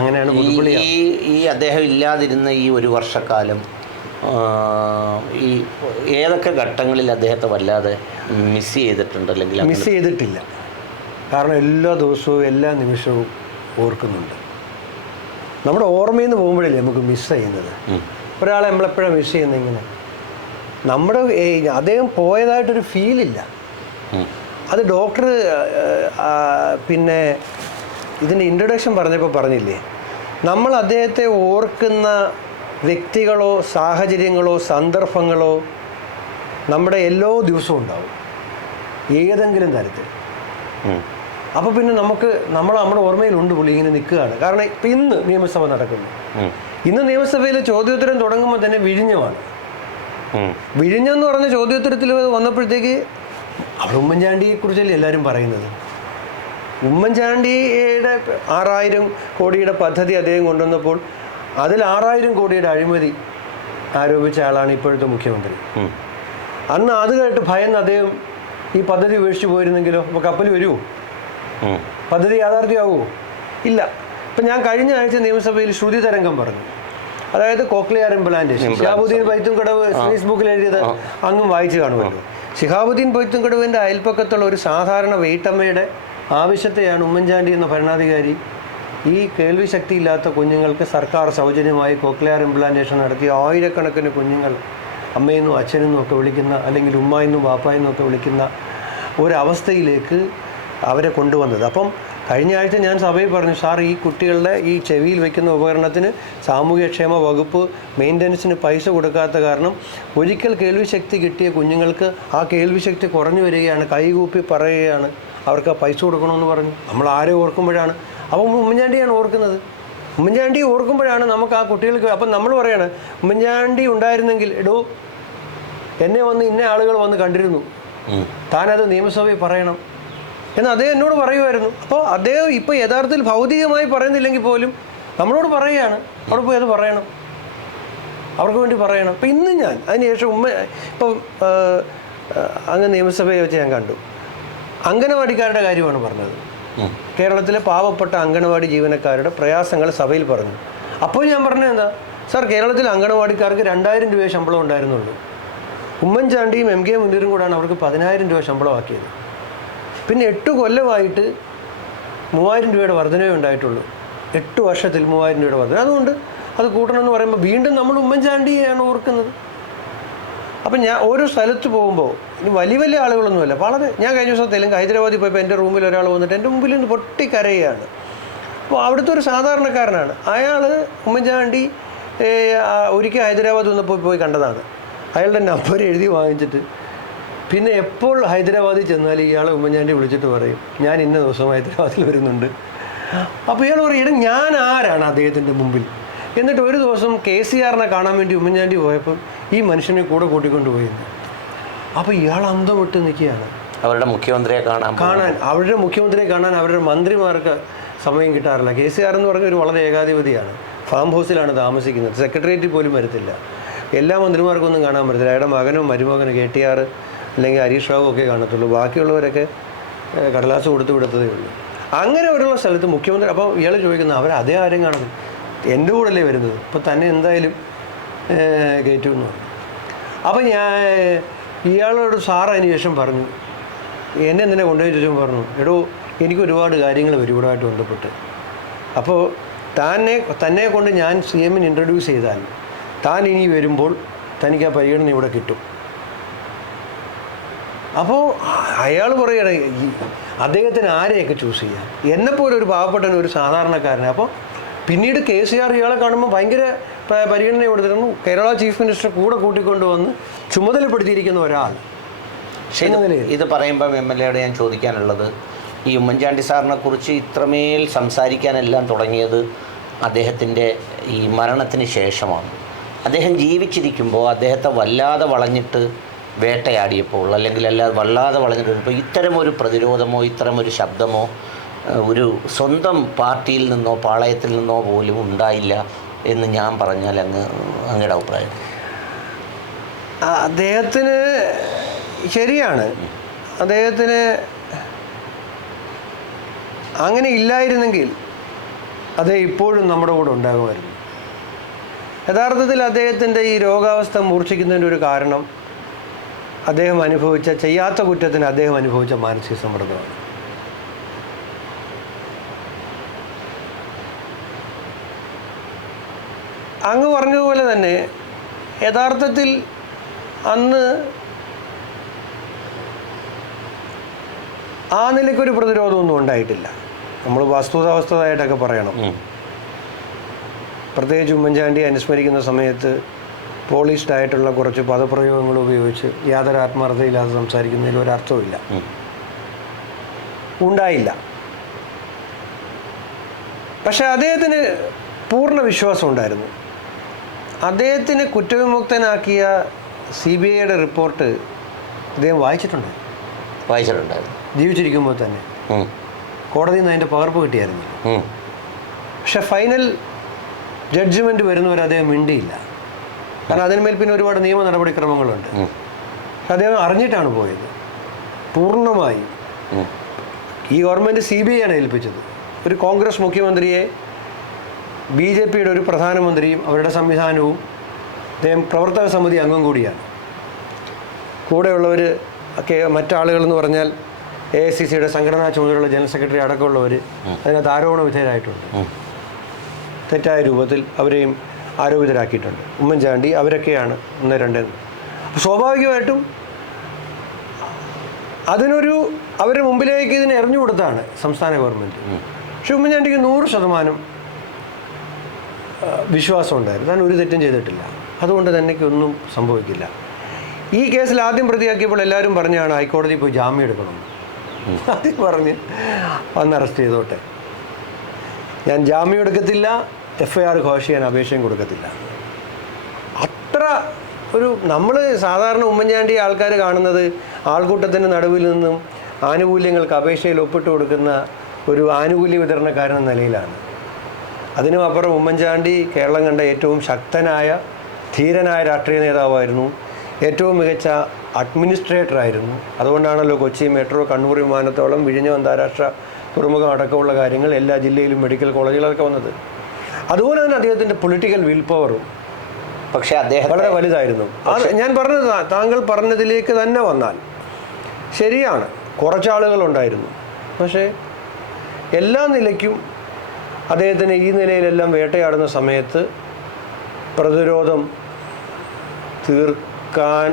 അങ്ങനെയാണ് പുതുപ്പള്ളി. ഈ അദ്ദേഹം ഇല്ലാതിരുന്ന ഈ ഒരു വർഷക്കാലം ഈ ഏതൊക്കെ ഘട്ടങ്ങളിൽ അദ്ദേഹത്തെ വല്ലാതെ മിസ് ചെയ്തിട്ടുണ്ട്? അല്ലെങ്കിൽ മിസ് ചെയ്തിട്ടില്ല, കാരണം എല്ലാ ദിവസവും എല്ലാ നിമിഷവും ഓർക്കുന്നുണ്ട്. നമ്മുടെ ഓർമ്മയിൽ നിന്ന് പോകുമ്പോഴല്ലേ നമുക്ക് മിസ് ചെയ്യുന്നത്. ഒരാളെ നമ്മളെപ്പോഴാണ് മിസ് ചെയ്യുന്നത്? ഇങ്ങനെ നമ്മുടെ അദ്ദേഹം പോയതായിട്ടൊരു ഫീലില്ല. അത് ഡോക്ടർ പിന്നെ ഇതിൻ്റെ ഇൻട്രൊഡക്ഷൻ പറഞ്ഞപ്പോൾ പറഞ്ഞില്ലേ, നമ്മൾ അദ്ദേഹത്തെ ഓർക്കുന്ന വ്യക്തികളോ സാഹചര്യങ്ങളോ സന്ദർഭങ്ങളോ നമ്മുടെ എല്ലാ ദിവസവും ഉണ്ടാവും ഏതെങ്കിലും തരത്തിൽ. അപ്പോൾ പിന്നെ നമ്മുടെ ഓർമ്മയിലുണ്ട് പുള്ളി ഇങ്ങനെ നിൽക്കുകയാണ്. കാരണം ഇപ്പം ഇന്ന് നിയമസഭ നടക്കുന്നു. ഇന്ന് നിയമസഭയിൽ ചോദ്യോത്തരം തുടങ്ങുമ്പോൾ തന്നെ വിഴിഞ്ഞമാണ്. വിഴിഞ്ഞെന്ന് പറഞ്ഞ ചോദ്യോത്തരത്തിൽ വന്നപ്പോഴത്തേക്ക് അവിടെ ഉമ്മൻചാണ്ടിയെക്കുറിച്ചല്ലേ എല്ലാവരും പറയുന്നത്. ഉമ്മൻചാണ്ടിയുടെ 6000 കോടിയുടെ പദ്ധതി അദ്ദേഹം കൊണ്ടുവന്നപ്പോൾ അതിൽ 6000 കോടിയുടെ അഴിമതി ആരോപിച്ച ആളാണ് ഇപ്പോഴത്തെ മുഖ്യമന്ത്രി. അന്ന് അത് കേട്ട് ഭയന്ന് അദ്ദേഹം ഈ പദ്ധതി ഉപേക്ഷിച്ച് പോയിരുന്നെങ്കിലോ അപ്പോൾ കപ്പൽ വരുമോ? പദ്ധതി യാഥാർത്ഥ്യമാവുമോ? ഇല്ല. ഇപ്പം ഞാൻ കഴിഞ്ഞ ആഴ്ച നിയമസഭയിൽ ശ്രുതി തരംഗം പറഞ്ഞു. അതായത് കോക്ലിയർ ഇംപ്ലാന്റേഷൻ. ശിഹാബുദ്ദീൻ പൊയ്ത്തുംകടവ് ഫേസ്ബുക്കിൽ എഴുതിയത് അങ്ങും വായിച്ച് കാണുമല്ലോ. ശിഹാബുദ്ദീൻ പൊയ്ത്തുംകടവിൻ്റെ അയൽപ്പക്കത്തുള്ള ഒരു സാധാരണ വീട്ടമ്മയുടെ ആവശ്യത്തെയാണ് ഉമ്മൻചാണ്ടി എന്ന ഭരണാധികാരി ഈ കേൾവി ശക്തിയില്ലാത്ത കുഞ്ഞുങ്ങൾക്ക് സർക്കാർ സൗജന്യമായി കോക്ലിയർ ഇംപ്ലാന്റേഷൻ നടത്തിയ ആയിരക്കണക്കിന് കുഞ്ഞുങ്ങൾ അമ്മയെന്നും അച്ഛനെന്നും ഒക്കെ വിളിക്കുന്ന, അല്ലെങ്കിൽ ഉമ്മായെന്നും വാപ്പായെന്നും ഒക്കെ വിളിക്കുന്ന ഒരവസ്ഥയിലേക്ക് അവരെ കൊണ്ടുവന്നത്. അപ്പം കഴിഞ്ഞ ആഴ്ച ഞാൻ സഭയിൽ പറഞ്ഞു, സാർ ഈ കുട്ടികളുടെ ഈ ചെവിയിൽ വയ്ക്കുന്ന ഉപകരണത്തിന് സാമൂഹ്യക്ഷേമ വകുപ്പ് മെയിൻ്റനൻസിന് പൈസ കൊടുക്കാത്ത കാരണം ഒരിക്കൽ കേൾവിശക്തി കിട്ടിയ കുഞ്ഞുങ്ങൾക്ക് ആ കേൾവിശക്തി കുറഞ്ഞു വരികയാണ്, കൈകൂപ്പി പറയുകയാണ് അവർക്ക് ആ പൈസ കൊടുക്കണമെന്ന് പറഞ്ഞു. നമ്മൾ ആരെ ഓർക്കുമ്പോഴാണ്? അപ്പം ഉമ്മൻചാണ്ടിയാണ് ഓർക്കുന്നത്. ഉമ്മൻചാണ്ടി ഓർക്കുമ്പോഴാണ് നമുക്ക് ആ കുട്ടികൾക്ക്. അപ്പം നമ്മൾ പറയാണ് ഉമ്മൻചാണ്ടി ഉണ്ടായിരുന്നെങ്കിൽ എന്നെ വന്ന് ഇന്ന ആളുകൾ വന്ന് കണ്ടിരുന്നു, താനത് നിയമസഭയിൽ പറയണം എന്ന് അദ്ദേഹം എന്നോട് പറയുമായിരുന്നു. അപ്പോൾ അദ്ദേഹം ഇപ്പോൾ യഥാർത്ഥത്തിൽ ഭൗതികമായി പറയുന്നില്ലെങ്കിൽ പോലും നമ്മളോട് പറയുകയാണ് അവിടെ പോയി അത് പറയണം, അവർക്ക് വേണ്ടി പറയണം. അപ്പം ഇന്ന് ഞാൻ അതിനുശേഷം ഇപ്പം അങ്ങ് നിയമസഭയെ വെച്ച് ഞാൻ കണ്ടു, അംഗനവാടിക്കാരുടെ കാര്യമാണ് പറഞ്ഞത്. കേരളത്തിലെ പാവപ്പെട്ട അംഗനവാടി ജീവനക്കാരുടെ പ്രയാസങ്ങൾ സഭയിൽ പറഞ്ഞു. അപ്പോൾ ഞാൻ പറഞ്ഞത് എന്താ, സാർ കേരളത്തിലെ അംഗനവാടിക്കാർക്ക് 2000 രൂപ ശമ്പളം ഉണ്ടായിരുന്നുള്ളൂ. ഉമ്മൻചാണ്ടിയും MK മുനീറും കൂടാണ് അവർക്ക് 10000 രൂപ ശമ്പളമാക്കിയത്. പിന്നെ 8 കൊല്ലമായിട്ട് 3000 രൂപയുടെ വർധനവേ ഉണ്ടായിട്ടുള്ളൂ. 8 വർഷത്തിൽ 3000 രൂപയുടെ വർധന. അതുകൊണ്ട് അത് കൂട്ടണമെന്ന് പറയുമ്പോൾ വീണ്ടും നമ്മൾ ഉമ്മൻചാണ്ടിയെയാണ് ഓർക്കുന്നത്. അപ്പം ഞാൻ ഓരോ സ്ഥലത്ത് പോകുമ്പോൾ ഇനി വലിയ വലിയ ആളുകളൊന്നുമല്ല, വളരെ. ഞാൻ കഴിഞ്ഞ ദിവസം തെലുങ്ക് ഹൈദരാബാദിൽ പോയപ്പോൾ എൻ്റെ റൂമിൽ ഒരാൾ വന്നിട്ട് എൻ്റെ മുമ്പിൽ നിന്ന് പൊട്ടിക്കരയാണ്. അപ്പോൾ അവിടുത്തെ ഒരു സാധാരണക്കാരനാണ് അയാൾ. ഉമ്മൻചാണ്ടി ഒരിക്കൽ ഹൈദരാബാദ് വന്നപ്പോൾ പോയി കണ്ടതാണ്. അയാളുടെ നമ്പർ എഴുതി വാങ്ങിച്ചിട്ട് പിന്നെ എപ്പോൾ ഹൈദരാബാദിൽ ചെന്നാൽ ഇയാളെ ഉമ്മൻചാണ്ടി വിളിച്ചിട്ട് പറയും, ഞാൻ ഇന്ന ദിവസം ഹൈദരാബാദിൽ വരുന്നുണ്ട്. അപ്പോൾ ഇയാൾ പറയും, ഞാൻ ആരാണ് അദ്ദേഹത്തിൻ്റെ മുമ്പിൽ? എന്നിട്ട് ഒരു ദിവസം KCRനെ കാണാൻ വേണ്ടി ഉമ്മൻചാണ്ടി പോയപ്പോൾ ഈ മനുഷ്യനെ കൂടെ കൂട്ടിക്കൊണ്ടുപോയിരുന്നു. അപ്പോൾ ഇയാൾ അന്തം വിട്ട് നിൽക്കുകയാണ്. അവരുടെ മുഖ്യമന്ത്രിയെ അവരുടെ മുഖ്യമന്ത്രിയെ കാണാൻ അവരുടെ മന്ത്രിമാർക്ക് സമയം കിട്ടാറില്ല. KCR എന്ന് പറഞ്ഞ ഒരു വളരെ ഏകാധിപതിയാണ്. ഫാം ഹൗസിലാണ് താമസിക്കുന്നത്, സെക്രട്ടേറിയറ്റിൽ പോലും വരത്തില്ല. എല്ലാ മന്ത്രിമാർക്കൊന്നും കാണാൻ പറ്റത്തില്ല. അയാളുടെ മകനും മരുമകനും KTR അല്ലെങ്കിൽ ഹരീഷ് റാവു ഒക്കെ കാണത്തുള്ളൂ. ബാക്കിയുള്ളവരൊക്കെ കടലാസ് കൊടുത്തു വിടത്തതേ ഉള്ളൂ. അങ്ങനെ ഒരുള്ള സ്ഥലത്ത് മുഖ്യമന്ത്രി. അപ്പോൾ ഇയാൾ ചോദിക്കുന്നത് അവരെ ആരും കാണുന്നു, എൻ്റെ കൂടെയല്ലേ വരുന്നത്, ഇപ്പോൾ തന്നെ എന്തായാലും കയറ്റുമെന്ന് പറഞ്ഞു. അപ്പോൾ ഇയാളോട് സാർ അതിന് ശേഷം പറഞ്ഞു, എന്നെ എന്തിനെ കൊണ്ടുപോയി ചോദിച്ചപ്പോൾ പറഞ്ഞു, എനിക്ക് ഒരുപാട് കാര്യങ്ങൾ ഇവരുമായിട്ട് ബന്ധപ്പെട്ട്. അപ്പോൾ തന്നെ കൊണ്ട് ഞാൻ CMന് ഇൻട്രൊഡ്യൂസ് ചെയ്താൽ താൻ ഇനി വരുമ്പോൾ തനിക്ക് ആ പരിഗണന ഇവിടെ കിട്ടും. അപ്പോൾ അയാൾ പറയുകയാണ് അദ്ദേഹത്തിന് ആരെയൊക്കെ ചൂസ് ചെയ്യാം, എന്നെപ്പോലെ ഒരു പാവപ്പെട്ടവൻ, ഒരു സാധാരണക്കാരനെ. അപ്പോൾ പിന്നീട് KCR ഇയാളെ കാണുമ്പോൾ ഭയങ്കര പരിഗണന കൊടുത്തിരുന്നു. കേരള ചീഫ് മിനിസ്റ്റർ കൂടെ കൂട്ടിക്കൊണ്ടുവന്ന് ചുമതലപ്പെടുത്തിയിരിക്കുന്ന ഒരാൾ. ഇത് പറയുമ്പോൾ MLAയോട് ഞാൻ ചോദിക്കാനുള്ളത്, ഈ ഉമ്മൻചാണ്ടി സാറിനെ കുറിച്ച് ഇത്രമേൽ സംസാരിക്കാനെല്ലാം തുടങ്ങിയത് അദ്ദേഹത്തിൻ്റെ ഈ മരണത്തിന് ശേഷമാണ്. അദ്ദേഹം ജീവിച്ചിരിക്കുമ്പോൾ അദ്ദേഹത്തെ വല്ലാതെ വളഞ്ഞിട്ട് വേട്ടയാടിയപ്പോൾ അല്ലെങ്കിൽ അല്ലാതെ വല്ലാതെ വളഞ്ഞിരുന്നപ്പോൾ ഇത്തരമൊരു പ്രതിരോധമോ ഇത്തരമൊരു ശബ്ദമോ ഒരു സ്വന്തം പാർട്ടിയിൽ നിന്നോ പാളയത്തിൽ നിന്നോ പോലും ഉണ്ടായില്ല എന്ന് ഞാൻ പറഞ്ഞാൽ അങ്ങയുടെ അഭിപ്രായം? അദ്ദേഹത്തിന് ശരിയാണ്, അദ്ദേഹത്തിന് അങ്ങനെ ഇല്ലായിരുന്നെങ്കിൽ അദ്ദേഹം ഇപ്പോഴും നമ്മുടെ കൂടെ ഉണ്ടാകുമായിരുന്നു. യഥാർത്ഥത്തിൽ അദ്ദേഹത്തിൻ്റെ ഈ രോഗാവസ്ഥ മൂർച്ഛിക്കുന്നതിൻ്റെ ഒരു കാരണം അദ്ദേഹം അനുഭവിച്ച, ചെയ്യാത്ത കുറ്റത്തിന് അദ്ദേഹം അനുഭവിച്ച മാനസിക സമ്മർദ്ദമാണ്. അങ്ങ് പറഞ്ഞതുപോലെ തന്നെ യഥാർത്ഥത്തിൽ അന്ന് ആ നിലയ്ക്കൊരു പ്രതിരോധമൊന്നും ഉണ്ടായിട്ടില്ല. നമ്മൾ വസ്തുതാവസ്ഥതായിട്ടൊക്കെ പറയണം. പ്രത്യേകിച്ച് ഉമ്മൻചാണ്ടി അനുസ്മരിക്കുന്ന സമയത്ത് പോളിഷ്ഡ് ആയിട്ടുള്ള കുറച്ച് പദപ്രയോഗങ്ങൾ ഉപയോഗിച്ച് യാതൊരു ആത്മാർത്ഥതയില്ലാതെ സംസാരിക്കുന്നതിൽ ഒരർത്ഥവുമില്ല, ഉണ്ടായില്ല. പക്ഷെ അദ്ദേഹത്തിന് പൂർണ്ണ വിശ്വാസം ഉണ്ടായിരുന്നു. അദ്ദേഹത്തിന് കുറ്റവിമുക്തനാക്കിയ CBIയുടെ റിപ്പോർട്ട് അദ്ദേഹം വായിച്ചിട്ടുണ്ടായിരുന്നു ജീവിച്ചിരിക്കുമ്പോൾ തന്നെ. കോടതിയിൽ നിന്ന് അതിൻ്റെ പകർപ്പ് കിട്ടിയായിരുന്നു. പക്ഷെ ഫൈനൽ ജഡ്ജ്മെൻറ്റ് വരുന്നവരെ അദ്ദേഹം മിണ്ടിയില്ല. കാരണം അതിന്മേൽ പിന്നെ ഒരുപാട് നിയമ നടപടിക്രമങ്ങളുണ്ട്. അദ്ദേഹം അറിഞ്ഞിട്ടാണ് പോയത് പൂർണ്ണമായി. ഈ ഗവൺമെൻറ് CBI ആണ് ഏൽപ്പിച്ചത്. ഒരു കോൺഗ്രസ് മുഖ്യമന്ത്രിയെ BJPയുടെ ഒരു പ്രധാനമന്ത്രിയും അവരുടെ സംവിധാനവും, അദ്ദേഹം പ്രവർത്തക സമിതി അംഗം കൂടിയാണ്. കൂടെയുള്ളവർ ഒക്കെ മറ്റാളുകളെന്ന് പറഞ്ഞാൽ AICCയുടെ സംഘടനാ ചുമതലയുള്ള ജനറൽ സെക്രട്ടറി അടക്കമുള്ളവർ അതിനകത്ത് ആരോപണ വിധേയരായിട്ടുണ്ട്. തെറ്റായ രൂപത്തിൽ അവരെയും ആരോപിതരാക്കിയിട്ടുണ്ട്. ഉമ്മൻചാണ്ടി അവരൊക്കെയാണ് 1, 2. സ്വാഭാവികമായിട്ടും അവരുടെ മുമ്പിലേക്ക് ഇതിനെ എറിഞ്ഞു കൊടുത്താണ് സംസ്ഥാന ഗവൺമെൻറ്. പക്ഷെ ഉമ്മൻചാണ്ടിക്ക് 100% വിശ്വാസം ഉണ്ടായിരുന്നു. താൻ ഒരു തെറ്റും ചെയ്തിട്ടില്ല, അതുകൊണ്ട് തന്നെ ഒന്നും സംഭവിക്കില്ല. ഈ കേസിൽ ആദ്യം പ്രതിയാക്കിയപ്പോൾ എല്ലാവരും പറഞ്ഞാണ് ഹൈക്കോടതിയിൽ പോയി ജാമ്യം എടുക്കണം. ആദ്യം പറഞ്ഞ് വന്ന് അറസ്റ്റ് ചെയ്തോട്ടെ, ഞാൻ ജാമ്യം എടുക്കത്തില്ല, FIR ഘോഷ് ചെയ്യാൻ അപേക്ഷയും കൊടുക്കത്തില്ല. അത്ര നമ്മൾ സാധാരണ ഉമ്മൻചാണ്ടി ആൾക്കാർ കാണുന്നത് ആൾക്കൂട്ടത്തിൻ്റെ നടുവിൽ നിന്നും ആനുകൂല്യങ്ങൾക്ക് അപേക്ഷയിൽ ഒപ്പിട്ട് കൊടുക്കുന്ന ഒരു ആനുകൂല്യ വിതരണക്കാരൻ നിലയിലാണ്. അതിനും അപ്പുറം ഉമ്മൻചാണ്ടി കേരളം കണ്ട ഏറ്റവും ശക്തനായ, ധീരനായ രാഷ്ട്രീയ നേതാവായിരുന്നു. ഏറ്റവും മികച്ച അഡ്മിനിസ്ട്രേറ്ററായിരുന്നു. അതുകൊണ്ടാണല്ലോ കൊച്ചി മെട്രോ, കണ്ണൂർ വിമാനത്തോളം, വിഴിഞ്ഞം അന്താരാഷ്ട്ര തുറമുഖം അടക്കമുള്ള കാര്യങ്ങൾ എല്ലാ ജില്ലയിലും മെഡിക്കൽ കോളേജുകളൊക്കെ വന്നത്. അതുപോലെ തന്നെ അദ്ദേഹത്തിൻ്റെ പൊളിറ്റിക്കൽ വിൽ പവറും പക്ഷേ അദ്ദേഹം വളരെ വലുതായിരുന്നു. അത് ഞാൻ പറഞ്ഞത്, താങ്കൾ പറഞ്ഞതിലേക്ക് തന്നെ വന്നാൽ ശരിയാണ്, കുറച്ചാളുകളുണ്ടായിരുന്നു. പക്ഷേ എല്ലാ നിലയ്ക്കും അദ്ദേഹത്തിന് ഈ നിലയിലെല്ലാം വേട്ടയാടുന്ന സമയത്ത് പ്രതിരോധം തീർക്കാൻ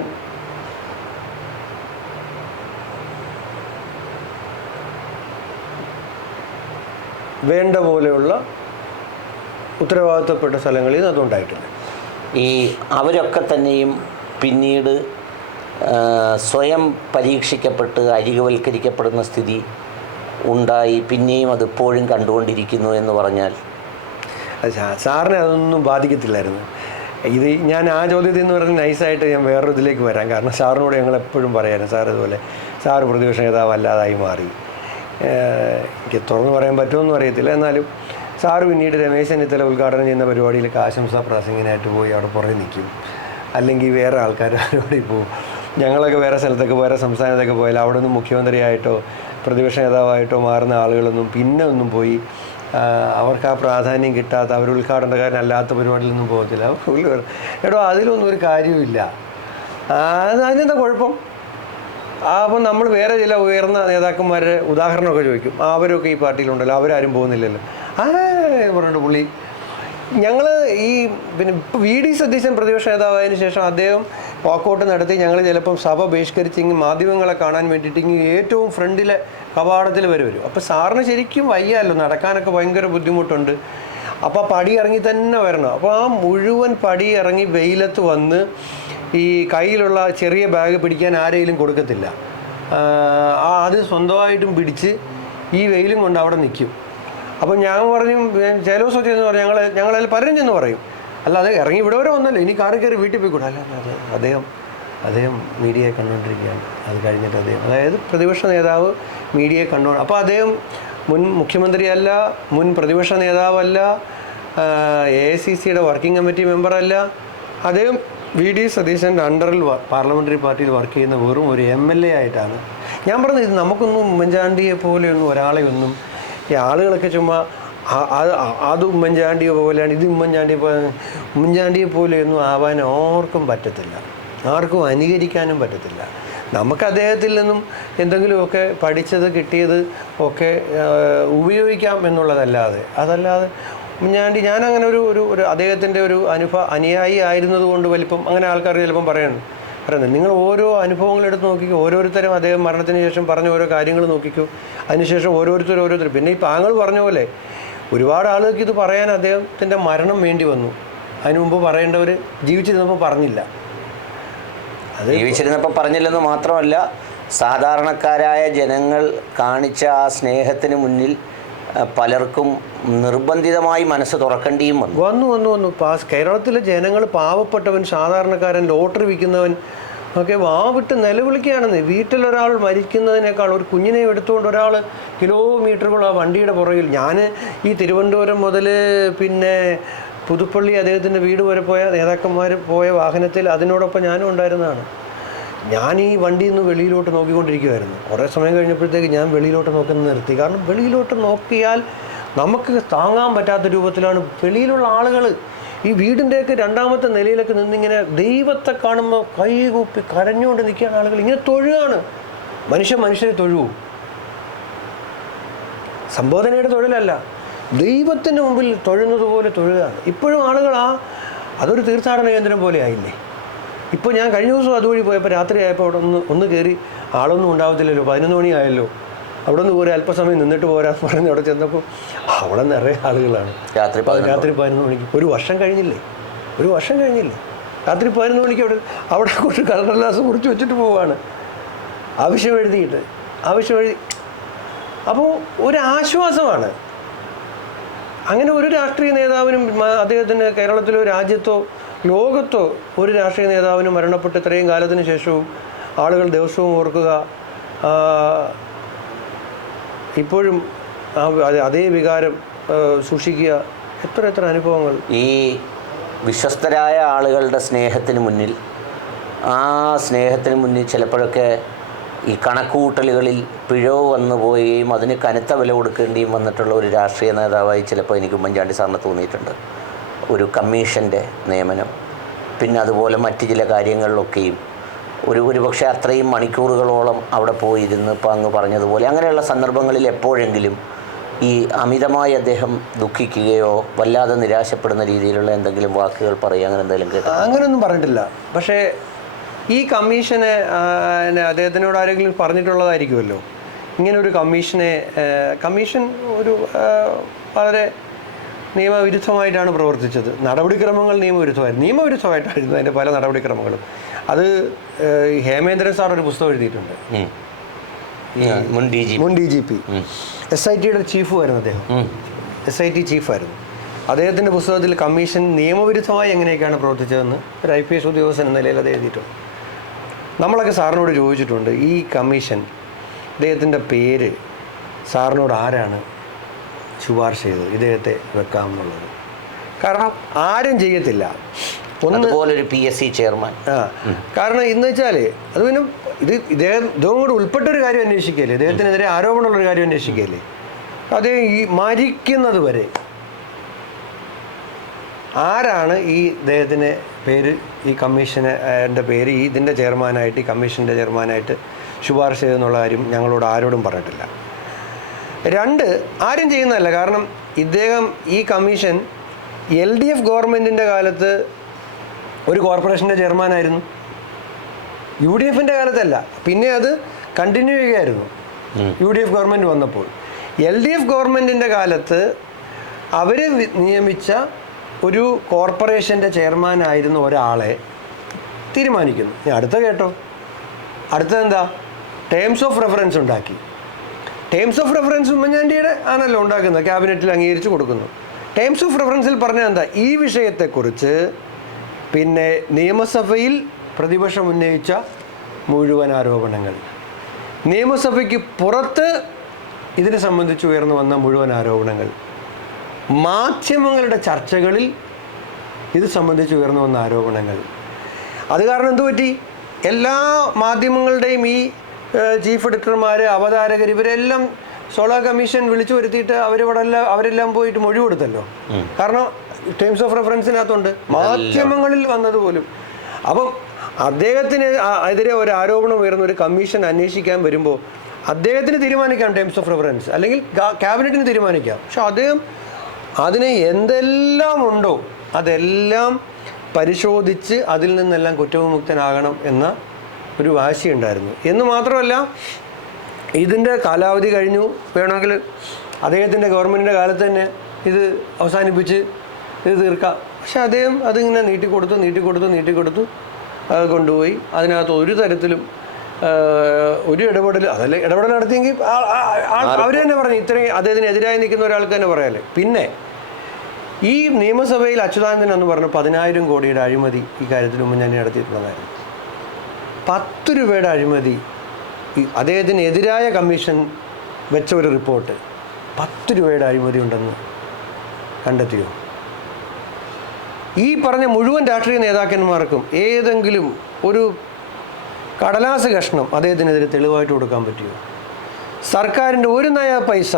വേണ്ട പോലെയുള്ള ഉത്തരവാദിത്തപ്പെട്ട സ്ഥലങ്ങളിൽ നിന്ന് അതുണ്ടായിട്ടില്ല. ഈ അവരൊക്കെ തന്നെയും പിന്നീട് സ്വയം പരീക്ഷിക്കപ്പെട്ട് അരികവൽക്കരിക്കപ്പെടുന്ന സ്ഥിതി ഉണ്ടായി, പിന്നെയും അതിപ്പോഴും കണ്ടുകൊണ്ടിരിക്കുന്നു എന്ന് പറഞ്ഞാൽ സാറിനെ അതൊന്നും ബാധിക്കത്തില്ലായിരുന്നു. ഇത് ഞാൻ ആ ചോദ്യത്തിൽ നിന്ന് പറഞ്ഞ് നൈസായിട്ട് ഞാൻ വേറൊരു ഇതിലേക്ക് വരാം. കാരണം സാറിനോട് ഞങ്ങൾ എപ്പോഴും പറയായിരുന്നു, സാർ ഇതുപോലെ സാറ് പ്രതിപക്ഷ നേതാവ് അല്ലാതായി മാറി. എനിക്ക് തുറന്ന് പറയാൻ പറ്റുമെന്നും അറിയത്തില്ല, എന്നാലും സാറ് പിന്നീട് രമേശ് ചെന്നിത്തല ഉദ്ഘാടനം ചെയ്യുന്ന പരിപാടിയിലൊക്കെ ആശംസാ പ്രാസംഗികനായിട്ട് പോയി അവിടെ പുറകെ നിൽക്കും, അല്ലെങ്കിൽ വേറെ ആൾക്കാർ പരിപാടി പോകും. ഞങ്ങളൊക്കെ വേറെ സ്ഥലത്തൊക്കെ, വേറെ സംസ്ഥാനത്തൊക്കെ പോയാൽ അവിടെ നിന്ന് മുഖ്യമന്ത്രിയായിട്ടോ പ്രതിപക്ഷ നേതാവായിട്ടോ മാറുന്ന ആളുകളൊന്നും പിന്നെ ഒന്നും പോയി അവർക്ക് ആ പ്രാധാന്യം കിട്ടാത്ത, അവർ ഉദ്ഘാടനക്കാരനല്ലാത്ത പരിപാടിയിലൊന്നും പോകത്തില്ല. എടോ അതിലൊന്നും ഒരു കാര്യമില്ല, അതിനെന്താ കുഴപ്പം? അപ്പം നമ്മൾ വേറെ ചില ഉയർന്ന നേതാക്കന്മാരുടെ ഉദാഹരണമൊക്കെ ചോദിക്കും, അവരൊക്കെ ഈ പാർട്ടിയിലുണ്ടല്ലോ, അവരാരും പോകുന്നില്ലല്ലോ. പറഞ്ഞിട്ട് പുള്ളി ഞങ്ങൾ ഈ പിന്നെ ഇപ്പോൾ VD സതീശൻ പ്രതിപക്ഷ നേതാവായതിനു ശേഷം അദ്ദേഹം വാക്കൗട്ട് നടത്തി ഞങ്ങൾ ചിലപ്പം സഭ ബഹിഷ്കരിച്ചെങ്കിൽ മാധ്യമങ്ങളെ കാണാൻ വേണ്ടിയിട്ടെങ്കിൽ ഏറ്റവും ഫ്രണ്ടിലെ കവാടത്തിൽ വരും. അപ്പോൾ സാറിന് ശരിക്കും വയ്യാമല്ലോ, നടക്കാനൊക്കെ ഭയങ്കര ബുദ്ധിമുട്ടുണ്ട്. അപ്പോൾ പടി ഇറങ്ങി തന്നെ വരണം. അപ്പോൾ ആ മുഴുവൻ പടി ഇറങ്ങി വെയിലത്ത് വന്ന് ഈ കയ്യിലുള്ള ചെറിയ ബാഗ് പിടിക്കാൻ ആരെങ്കിലും കൊടുക്കത്തില്ല, അത് സ്വന്തമായിട്ടും പിടിച്ച് ഈ വെയിലും കൊണ്ട് അവിടെ നിൽക്കും. അപ്പം ഞാൻ പറഞ്ഞു, ചേലോസൊക്കെ എന്ന് പറഞ്ഞു, ഞങ്ങളതിൽ പലരും ചെന്ന് പറയും, അല്ല അത് ഇറങ്ങി ഇവിടെ വരെ വന്നല്ലോ, ഇനി കാറി കയറി വീട്ടിൽ പോയിക്കൂടെ. അല്ല അദ്ദേഹം അദ്ദേഹം മീഡിയയെ കണ്ടുകൊണ്ടിരിക്കുകയാണ്. അത് കഴിഞ്ഞിട്ട് അദ്ദേഹം, അതായത് പ്രതിപക്ഷ നേതാവ് മീഡിയയെ കണ്ടുകൊണ്ട്, അപ്പോൾ അദ്ദേഹം മുൻ മുഖ്യമന്ത്രിയല്ല, മുൻ പ്രതിപക്ഷ നേതാവല്ല, AICCയുടെ വർക്കിംഗ് കമ്മിറ്റി മെമ്പറല്ല. അദ്ദേഹം VD സതീശൻ്റെ അണ്ടറിൽ പാർലമെൻ്ററി പാർട്ടിയിൽ വർക്ക് ചെയ്യുന്ന വെറും ഒരു MLA ആയിട്ടാണ്. ഞാൻ പറഞ്ഞത് ഇത് നമുക്കൊന്നും ഉമ്മൻചാണ്ടിയെ പോലെയൊന്നും ഒരാളെയൊന്നും ഈ ആളുകളൊക്കെ ചുമ്മാ അത് ഉമ്മൻചാണ്ടിയെ പോലെയാണ്, ഇത് ഉമ്മൻചാണ്ടിയെ പോലെയൊന്നും ആവാൻ ആർക്കും പറ്റത്തില്ല, ആർക്കും അനുകരിക്കാനും പറ്റത്തില്ല. നമുക്ക് അദ്ദേഹത്തിൽ നിന്നും എന്തെങ്കിലുമൊക്കെ പഠിച്ചത് കിട്ടിയത് ഒക്കെ ഉപയോഗിക്കാം എന്നുള്ളതല്ലാതെ, അതല്ലാതെ ഉമ്മൻചാണ്ടി, ഞാനങ്ങനെ ഒരു അദ്ദേഹത്തിൻ്റെ ഒരു അനുയായി ആയിരുന്നത് കൊണ്ട് വലിപ്പം അങ്ങനെ ആൾക്കാർ ചിലപ്പം പറയുന്നത്, നിങ്ങൾ ഓരോ അനുഭവങ്ങളെടുത്ത് നോക്കിക്കോ, ഓരോരുത്തരും അദ്ദേഹം മരണത്തിന് ശേഷം പറഞ്ഞ ഓരോ കാര്യങ്ങൾ നോക്കിക്കോ, അതിനുശേഷം ഓരോരുത്തർ പിന്നെ ഈ താങ്കൾ പറഞ്ഞ പോലെ ഒരുപാട് ആളുകൾക്ക് ഇത് പറയാൻ അദ്ദേഹത്തിൻ്റെ മരണം വേണ്ടി വന്നു. അതിനു മുമ്പ് പറയേണ്ടവർ ജീവിച്ചിരുന്നപ്പോൾ പറഞ്ഞില്ല. അത് ജീവിച്ചിരുന്നപ്പോൾ പറഞ്ഞില്ലെന്ന് മാത്രമല്ല, സാധാരണക്കാരായ ജനങ്ങൾ കാണിച്ച ആ സ്നേഹത്തിന് മുന്നിൽ പലർക്കും നിർബന്ധിതമായി മനസ്സ് തുറക്കേണ്ടിയും വന്നു. കേരളത്തിലെ ജനങ്ങൾ, പാവപ്പെട്ടവൻ, സാധാരണക്കാരൻ, ലോട്ടറി വിൽക്കുന്നവൻ ഒക്കെ വാവിട്ട് നിലവിളിക്കുകയാണെന്ന്. വീട്ടിലൊരാൾ മരിക്കുന്നതിനേക്കാൾ ഒരു കുഞ്ഞിനെ എടുത്തുകൊണ്ട് ഒരാൾ കിലോമീറ്ററുകൾ ആ വണ്ടിയുടെ പുറകിൽ, ഞാൻ ഈ തിരുവനന്തപുരം മുതൽ പിന്നെ പുതുപ്പള്ളി അദ്ദേഹത്തിൻ്റെ വീട് വരെ പോയ നേതാക്കന്മാർ പോയ വാഹനത്തിൽ അതിനോടൊപ്പം ഞാനും ഉണ്ടായിരുന്നതാണ്. ഞാൻ ഈ വണ്ടിയിൽ നിന്ന് വെളിയിലോട്ട് നോക്കിക്കൊണ്ടിരിക്കുമായിരുന്നു. കുറേ സമയം കഴിഞ്ഞപ്പോഴത്തേക്ക് ഞാൻ വെളിയിലോട്ട് നോക്കുന്നത് നിർത്തി. കാരണം വെളിയിലോട്ട് നോക്കിയാൽ നമുക്ക് താങ്ങാൻ പറ്റാത്ത രൂപത്തിലാണ് വെളിയിലുള്ള ആളുകൾ. ഈ വീടിൻ്റെയൊക്കെ രണ്ടാമത്തെ നിലയിലൊക്കെ നിന്നിങ്ങനെ ദൈവത്തെ കാണുമ്പോൾ കൈകൂപ്പി കരഞ്ഞുകൊണ്ട് നിൽക്കുകയാണ് ആളുകൾ. ഇങ്ങനെ തൊഴുകയാണ്. മനുഷ്യരെ തൊഴുവൂ. സംബോധനയുടെ തൊഴിലല്ല, ദൈവത്തിൻ്റെ മുമ്പിൽ തൊഴുന്നത് പോലെ തൊഴുകയാണ്. ഇപ്പോഴും ആളുകൾ അതൊരു തീർത്ഥാടന കേന്ദ്രം പോലെ ആയില്ലേ. ഇപ്പോൾ ഞാൻ കഴിഞ്ഞ ദിവസം അതുവഴി പോയപ്പോൾ രാത്രി ആയപ്പോൾ അവിടെ ഒന്ന് കയറി ആളൊന്നും ഉണ്ടാവത്തില്ലല്ലോ, 11 മണിയായല്ലോ, അവിടെ നിന്ന് പോരെ അല്പസമയം നിന്നിട്ട് പോരാന്ന് പറഞ്ഞ് അവിടെ ചെന്നപ്പോൾ അവിടെ നിറയെ ആളുകളാണ്. രാത്രി 11 മണിക്ക്. ഒരു വർഷം കഴിഞ്ഞില്ലേ രാത്രി 11 മണിക്ക് അവിടെ കുറച്ച് കടലാസ് കുറിച്ച് വെച്ചിട്ട് പോവുകയാണ്, ആവശ്യം എഴുതി. അപ്പോൾ ഒരു ആശ്വാസമാണ്. അങ്ങനെ ഒരു രാഷ്ട്രീയ നേതാവിനും അദ്ദേഹത്തിന് കേരളത്തിലോ രാജ്യത്തോ ലോകത്തോ ഒരു രാഷ്ട്രീയ നേതാവിനും മരണപ്പെട്ട് ഇത്രയും കാലത്തിന് ശേഷവും ആളുകൾ ദിവസവും ഓർക്കുക, ഇപ്പോഴും അതേ വികാരം സൂക്ഷിക്കുക. എത്ര അനുഭവങ്ങൾ. ഈ വിശ്വസ്തരായ ആളുകളുടെ സ്നേഹത്തിന് മുന്നിൽ, ആ സ്നേഹത്തിന് മുന്നിൽ ചിലപ്പോഴൊക്കെ ഈ കണക്കുകൂട്ടലുകളിൽ പിഴവ് വന്നു പോവുകയും അതിന് കനത്ത വില കൊടുക്കേണ്ടിയും വന്നിട്ടുള്ള ഒരു രാഷ്ട്രീയ നേതാവായി ചിലപ്പോൾ എനിക്ക് ഉമ്മൻചാണ്ടി സാറിന് തോന്നിയിട്ടുണ്ട്. ഒരു കമ്മീഷൻ്റെ നിയമനം, പിന്നെ അതുപോലെ മറ്റ് ചില കാര്യങ്ങളിലൊക്കെയും ഒരുപക്ഷെ അത്രയും മണിക്കൂറുകളോളം അവിടെ പോയിരുന്ന് ഇപ്പോൾ അങ്ങ് പറഞ്ഞതുപോലെ അങ്ങനെയുള്ള സന്ദർഭങ്ങളിൽ എപ്പോഴെങ്കിലും ഈ അമിതമായി അദ്ദേഹം ദുഃഖിക്കുകയോ വല്ലാതെ നിരാശപ്പെടുന്ന രീതിയിലുള്ള എന്തെങ്കിലും വാക്കുകൾ പറയുക, അങ്ങനെ എന്തെങ്കിലും കേട്ടോ? അങ്ങനെയൊന്നും പറഞ്ഞിട്ടില്ല. പക്ഷേ ഈ കമ്മീഷനെ അദ്ദേഹത്തിനോട് ആരെങ്കിലും പറഞ്ഞിട്ടുള്ളതായിരിക്കുമല്ലോ. ഇങ്ങനൊരു കമ്മീഷൻ ഒരു വളരെ നിയമവിരുദ്ധമായിട്ടാണ് പ്രവർത്തിച്ചത്. നടപടിക്രമങ്ങൾ നിയമവിരുദ്ധമായിട്ടായിരുന്നു അതിൻ്റെ പല നടപടിക്രമങ്ങളും. അത് ഹേമേന്ദ്രൻ സാർ ഒരു പുസ്തകം എഴുതിയിട്ടുണ്ട്. മുൻ DGP SITയുടെ ചീഫുമായിരുന്നു അദ്ദേഹം. SIT ചീഫായിരുന്നു. അദ്ദേഹത്തിൻ്റെ പുസ്തകത്തിൽ കമ്മീഷൻ നിയമവിരുദ്ധമായി എങ്ങനെയൊക്കെയാണ് പ്രവർത്തിച്ചതെന്ന് ഒരു IPS ഉദ്യോഗസ്ഥൻ എന്ന നിലയിൽ അത് എഴുതിയിട്ടുണ്ട്. നമ്മളൊക്കെ സാറിനോട് ചോദിച്ചിട്ടുണ്ട്, ഈ കമ്മീഷൻ ഇദ്ദേഹത്തിൻ്റെ പേര് സാറിനോട് ആരാണ് ശുപാർശ ചെയ്തത് ഇദ്ദേഹത്തെ വെക്കാം എന്നുള്ളത്? കാരണം ആരും ചെയ്യത്തില്ല. അതുപോലൊരു PSC ചെയർമാൻ. കാരണം ഇന്ന് വെച്ചാൽ അത് പിന്നെ ഇദ്ദേഹം കൂടെ ഉൾപ്പെട്ടൊരു കാര്യം അന്വേഷിക്കുകയല്ലേ, ഇദ്ദേഹത്തിനെതിരെ ആരോപണമുള്ളൊരു കാര്യം അന്വേഷിക്കുകയല്ലേ. അദ്ദേഹം ഈ മരിക്കുന്നത് വരെ ആരാണ് ഈ ഇദ്ദേഹത്തിൻ്റെ പേര്, ഈ കമ്മീഷൻ്റെ പേര് ഇതിൻ്റെ ചെയർമാനായിട്ട്, ഈ കമ്മീഷൻ്റെ ചെയർമാനായിട്ട് ശുപാർശ ചെയ്തെന്നുള്ള കാര്യം ഞങ്ങളോട് ആരോടും പറഞ്ഞിട്ടില്ല. 2, ആരും ചെയ്യുന്നതല്ല. കാരണം ഇദ്ദേഹം ഈ കമ്മീഷൻ LDF ഗവൺമെൻറ്റിൻ്റെ കാലത്ത് ഒരു കോർപ്പറേഷൻ്റെ ചെയർമാനായിരുന്നു. UDFൻ്റെ കാലത്തല്ല, പിന്നെ അത് കണ്ടിന്യൂ ചെയ്യുകയായിരുന്നു. UDF ഗവൺമെൻറ് വന്നപ്പോൾ LDF ഗവൺമെൻറ്റിൻ്റെ കാലത്ത് അവർ നിയമിച്ച ഒരു കോർപ്പറേഷൻ്റെ ചെയർമാനായിരുന്ന ഒരാളെ തീരുമാനിക്കുന്നു. അടുത്ത കേട്ടോ, അടുത്തതെന്താ? ടേംസ് ഓഫ് റെഫറൻസ് ഉണ്ടാക്കി. ടേംസ് ഓഫ് റെഫറൻസ് ഉമ്മൻചാണ്ടിയുടെ ആണല്ലോ ഉണ്ടാക്കുന്നത്, ക്യാബിനറ്റിൽ അംഗീകരിച്ച് കൊടുക്കുന്നു. ടേംസ് ഓഫ് റെഫറൻസിൽ പറഞ്ഞാൽ എന്താ? ഈ വിഷയത്തെക്കുറിച്ച് പിന്നെ നിയമസഭയിൽ പ്രതിപക്ഷം ഉന്നയിച്ച മുഴുവൻ ആരോപണങ്ങൾ, നിയമസഭയ്ക്ക് പുറത്ത് ഇതിനെ സംബന്ധിച്ച് ഉയർന്നു വന്ന മുഴുവൻ ആരോപണങ്ങൾ, മാധ്യമങ്ങളുടെ ചർച്ചകളിൽ ഇത് സംബന്ധിച്ച് ഉയർന്നു വന്ന ആരോപണങ്ങൾ. അത് കാരണം എന്തു പറ്റി? എല്ലാ മാധ്യമങ്ങളുടെയും ഈ ചീഫ് എഡിറ്റർമാർ, അവതാരകർ, ഇവരെല്ലാം സോളാർ കമ്മീഷൻ വിളിച്ചു വരുത്തിയിട്ട് അവരെല്ലാം പോയിട്ട് മൊഴി കൊടുത്തല്ലോ. കാരണം ടേംസ് ഓഫ് റെഫറൻസിനകത്തുണ്ട്, മാധ്യമങ്ങളിൽ വന്നതുപോലും. അപ്പം അദ്ദേഹത്തിന് എതിരെ ഒരു ആരോപണം ഉയർന്ന ഒരു കമ്മീഷൻ അന്വേഷിക്കാൻ വരുമ്പോൾ അദ്ദേഹത്തിന് തീരുമാനിക്കാം ടേംസ് ഓഫ് റെഫറൻസ്, അല്ലെങ്കിൽ ക്യാബിനറ്റിന് തീരുമാനിക്കാം. പക്ഷെ അദ്ദേഹം അതിന് എന്തെല്ലാം ഉണ്ടോ അതെല്ലാം പരിശോധിച്ച് അതിൽ നിന്നെല്ലാം കുറ്റവിമുക്തനാകണം എന്ന ഒരു വാശിയുണ്ടായിരുന്നു. എന്ന് മാത്രമല്ല, ഇതിൻ്റെ കാലാവധി കഴിഞ്ഞു, വേണമെങ്കിൽ അദ്ദേഹത്തിൻ്റെ ഗവൺമെൻറ്റിൻ്റെ കാലത്ത് തന്നെ ഇത് അവസാനിപ്പിച്ച് ഇത് തീർക്കാം. പക്ഷെ അദ്ദേഹം അതിങ്ങനെ നീട്ടിക്കൊടുത്തു കൊണ്ടുപോയി. അതിനകത്ത് ഒരു തരത്തിലും ഒരു ഇടപെടൽ നടത്തിയെങ്കിൽ അവർ തന്നെ പറഞ്ഞു, ഇത്രയും അദ്ദേഹത്തിനെതിരായി നിൽക്കുന്ന ഒരാൾക്ക് തന്നെ പറയാല്ലേ. പിന്നെ ഈ നിയമസഭയിൽ അച്യുതാനന്ദൻ എന്ന് പറഞ്ഞ 10,000 കോടിയുടെ അഴിമതി ഈ കാര്യത്തിൽ ഉമ്മൻചാണ്ടി നടത്തിയിട്ടുള്ളതായിരുന്നു. 10 രൂപയുടെ അഴിമതി അദ്ദേഹത്തിന് എതിരായ കമ്മീഷൻ വെച്ച ഒരു റിപ്പോർട്ട് 10 രൂപയുടെ അഴിമതി ഉണ്ടെന്ന് കണ്ടെത്തിയോ? ഈ പറഞ്ഞ മുഴുവൻ രാഷ്ട്രീയ നേതാക്കന്മാർക്കും ഏതെങ്കിലും ഒരു കടലാസ് കഷ്ണം അദ്ദേഹത്തിനെതിരെ തെളിവായിട്ട് കൊടുക്കാൻ പറ്റുമോ? സർക്കാരിൻ്റെ ഒരു നയ പൈസ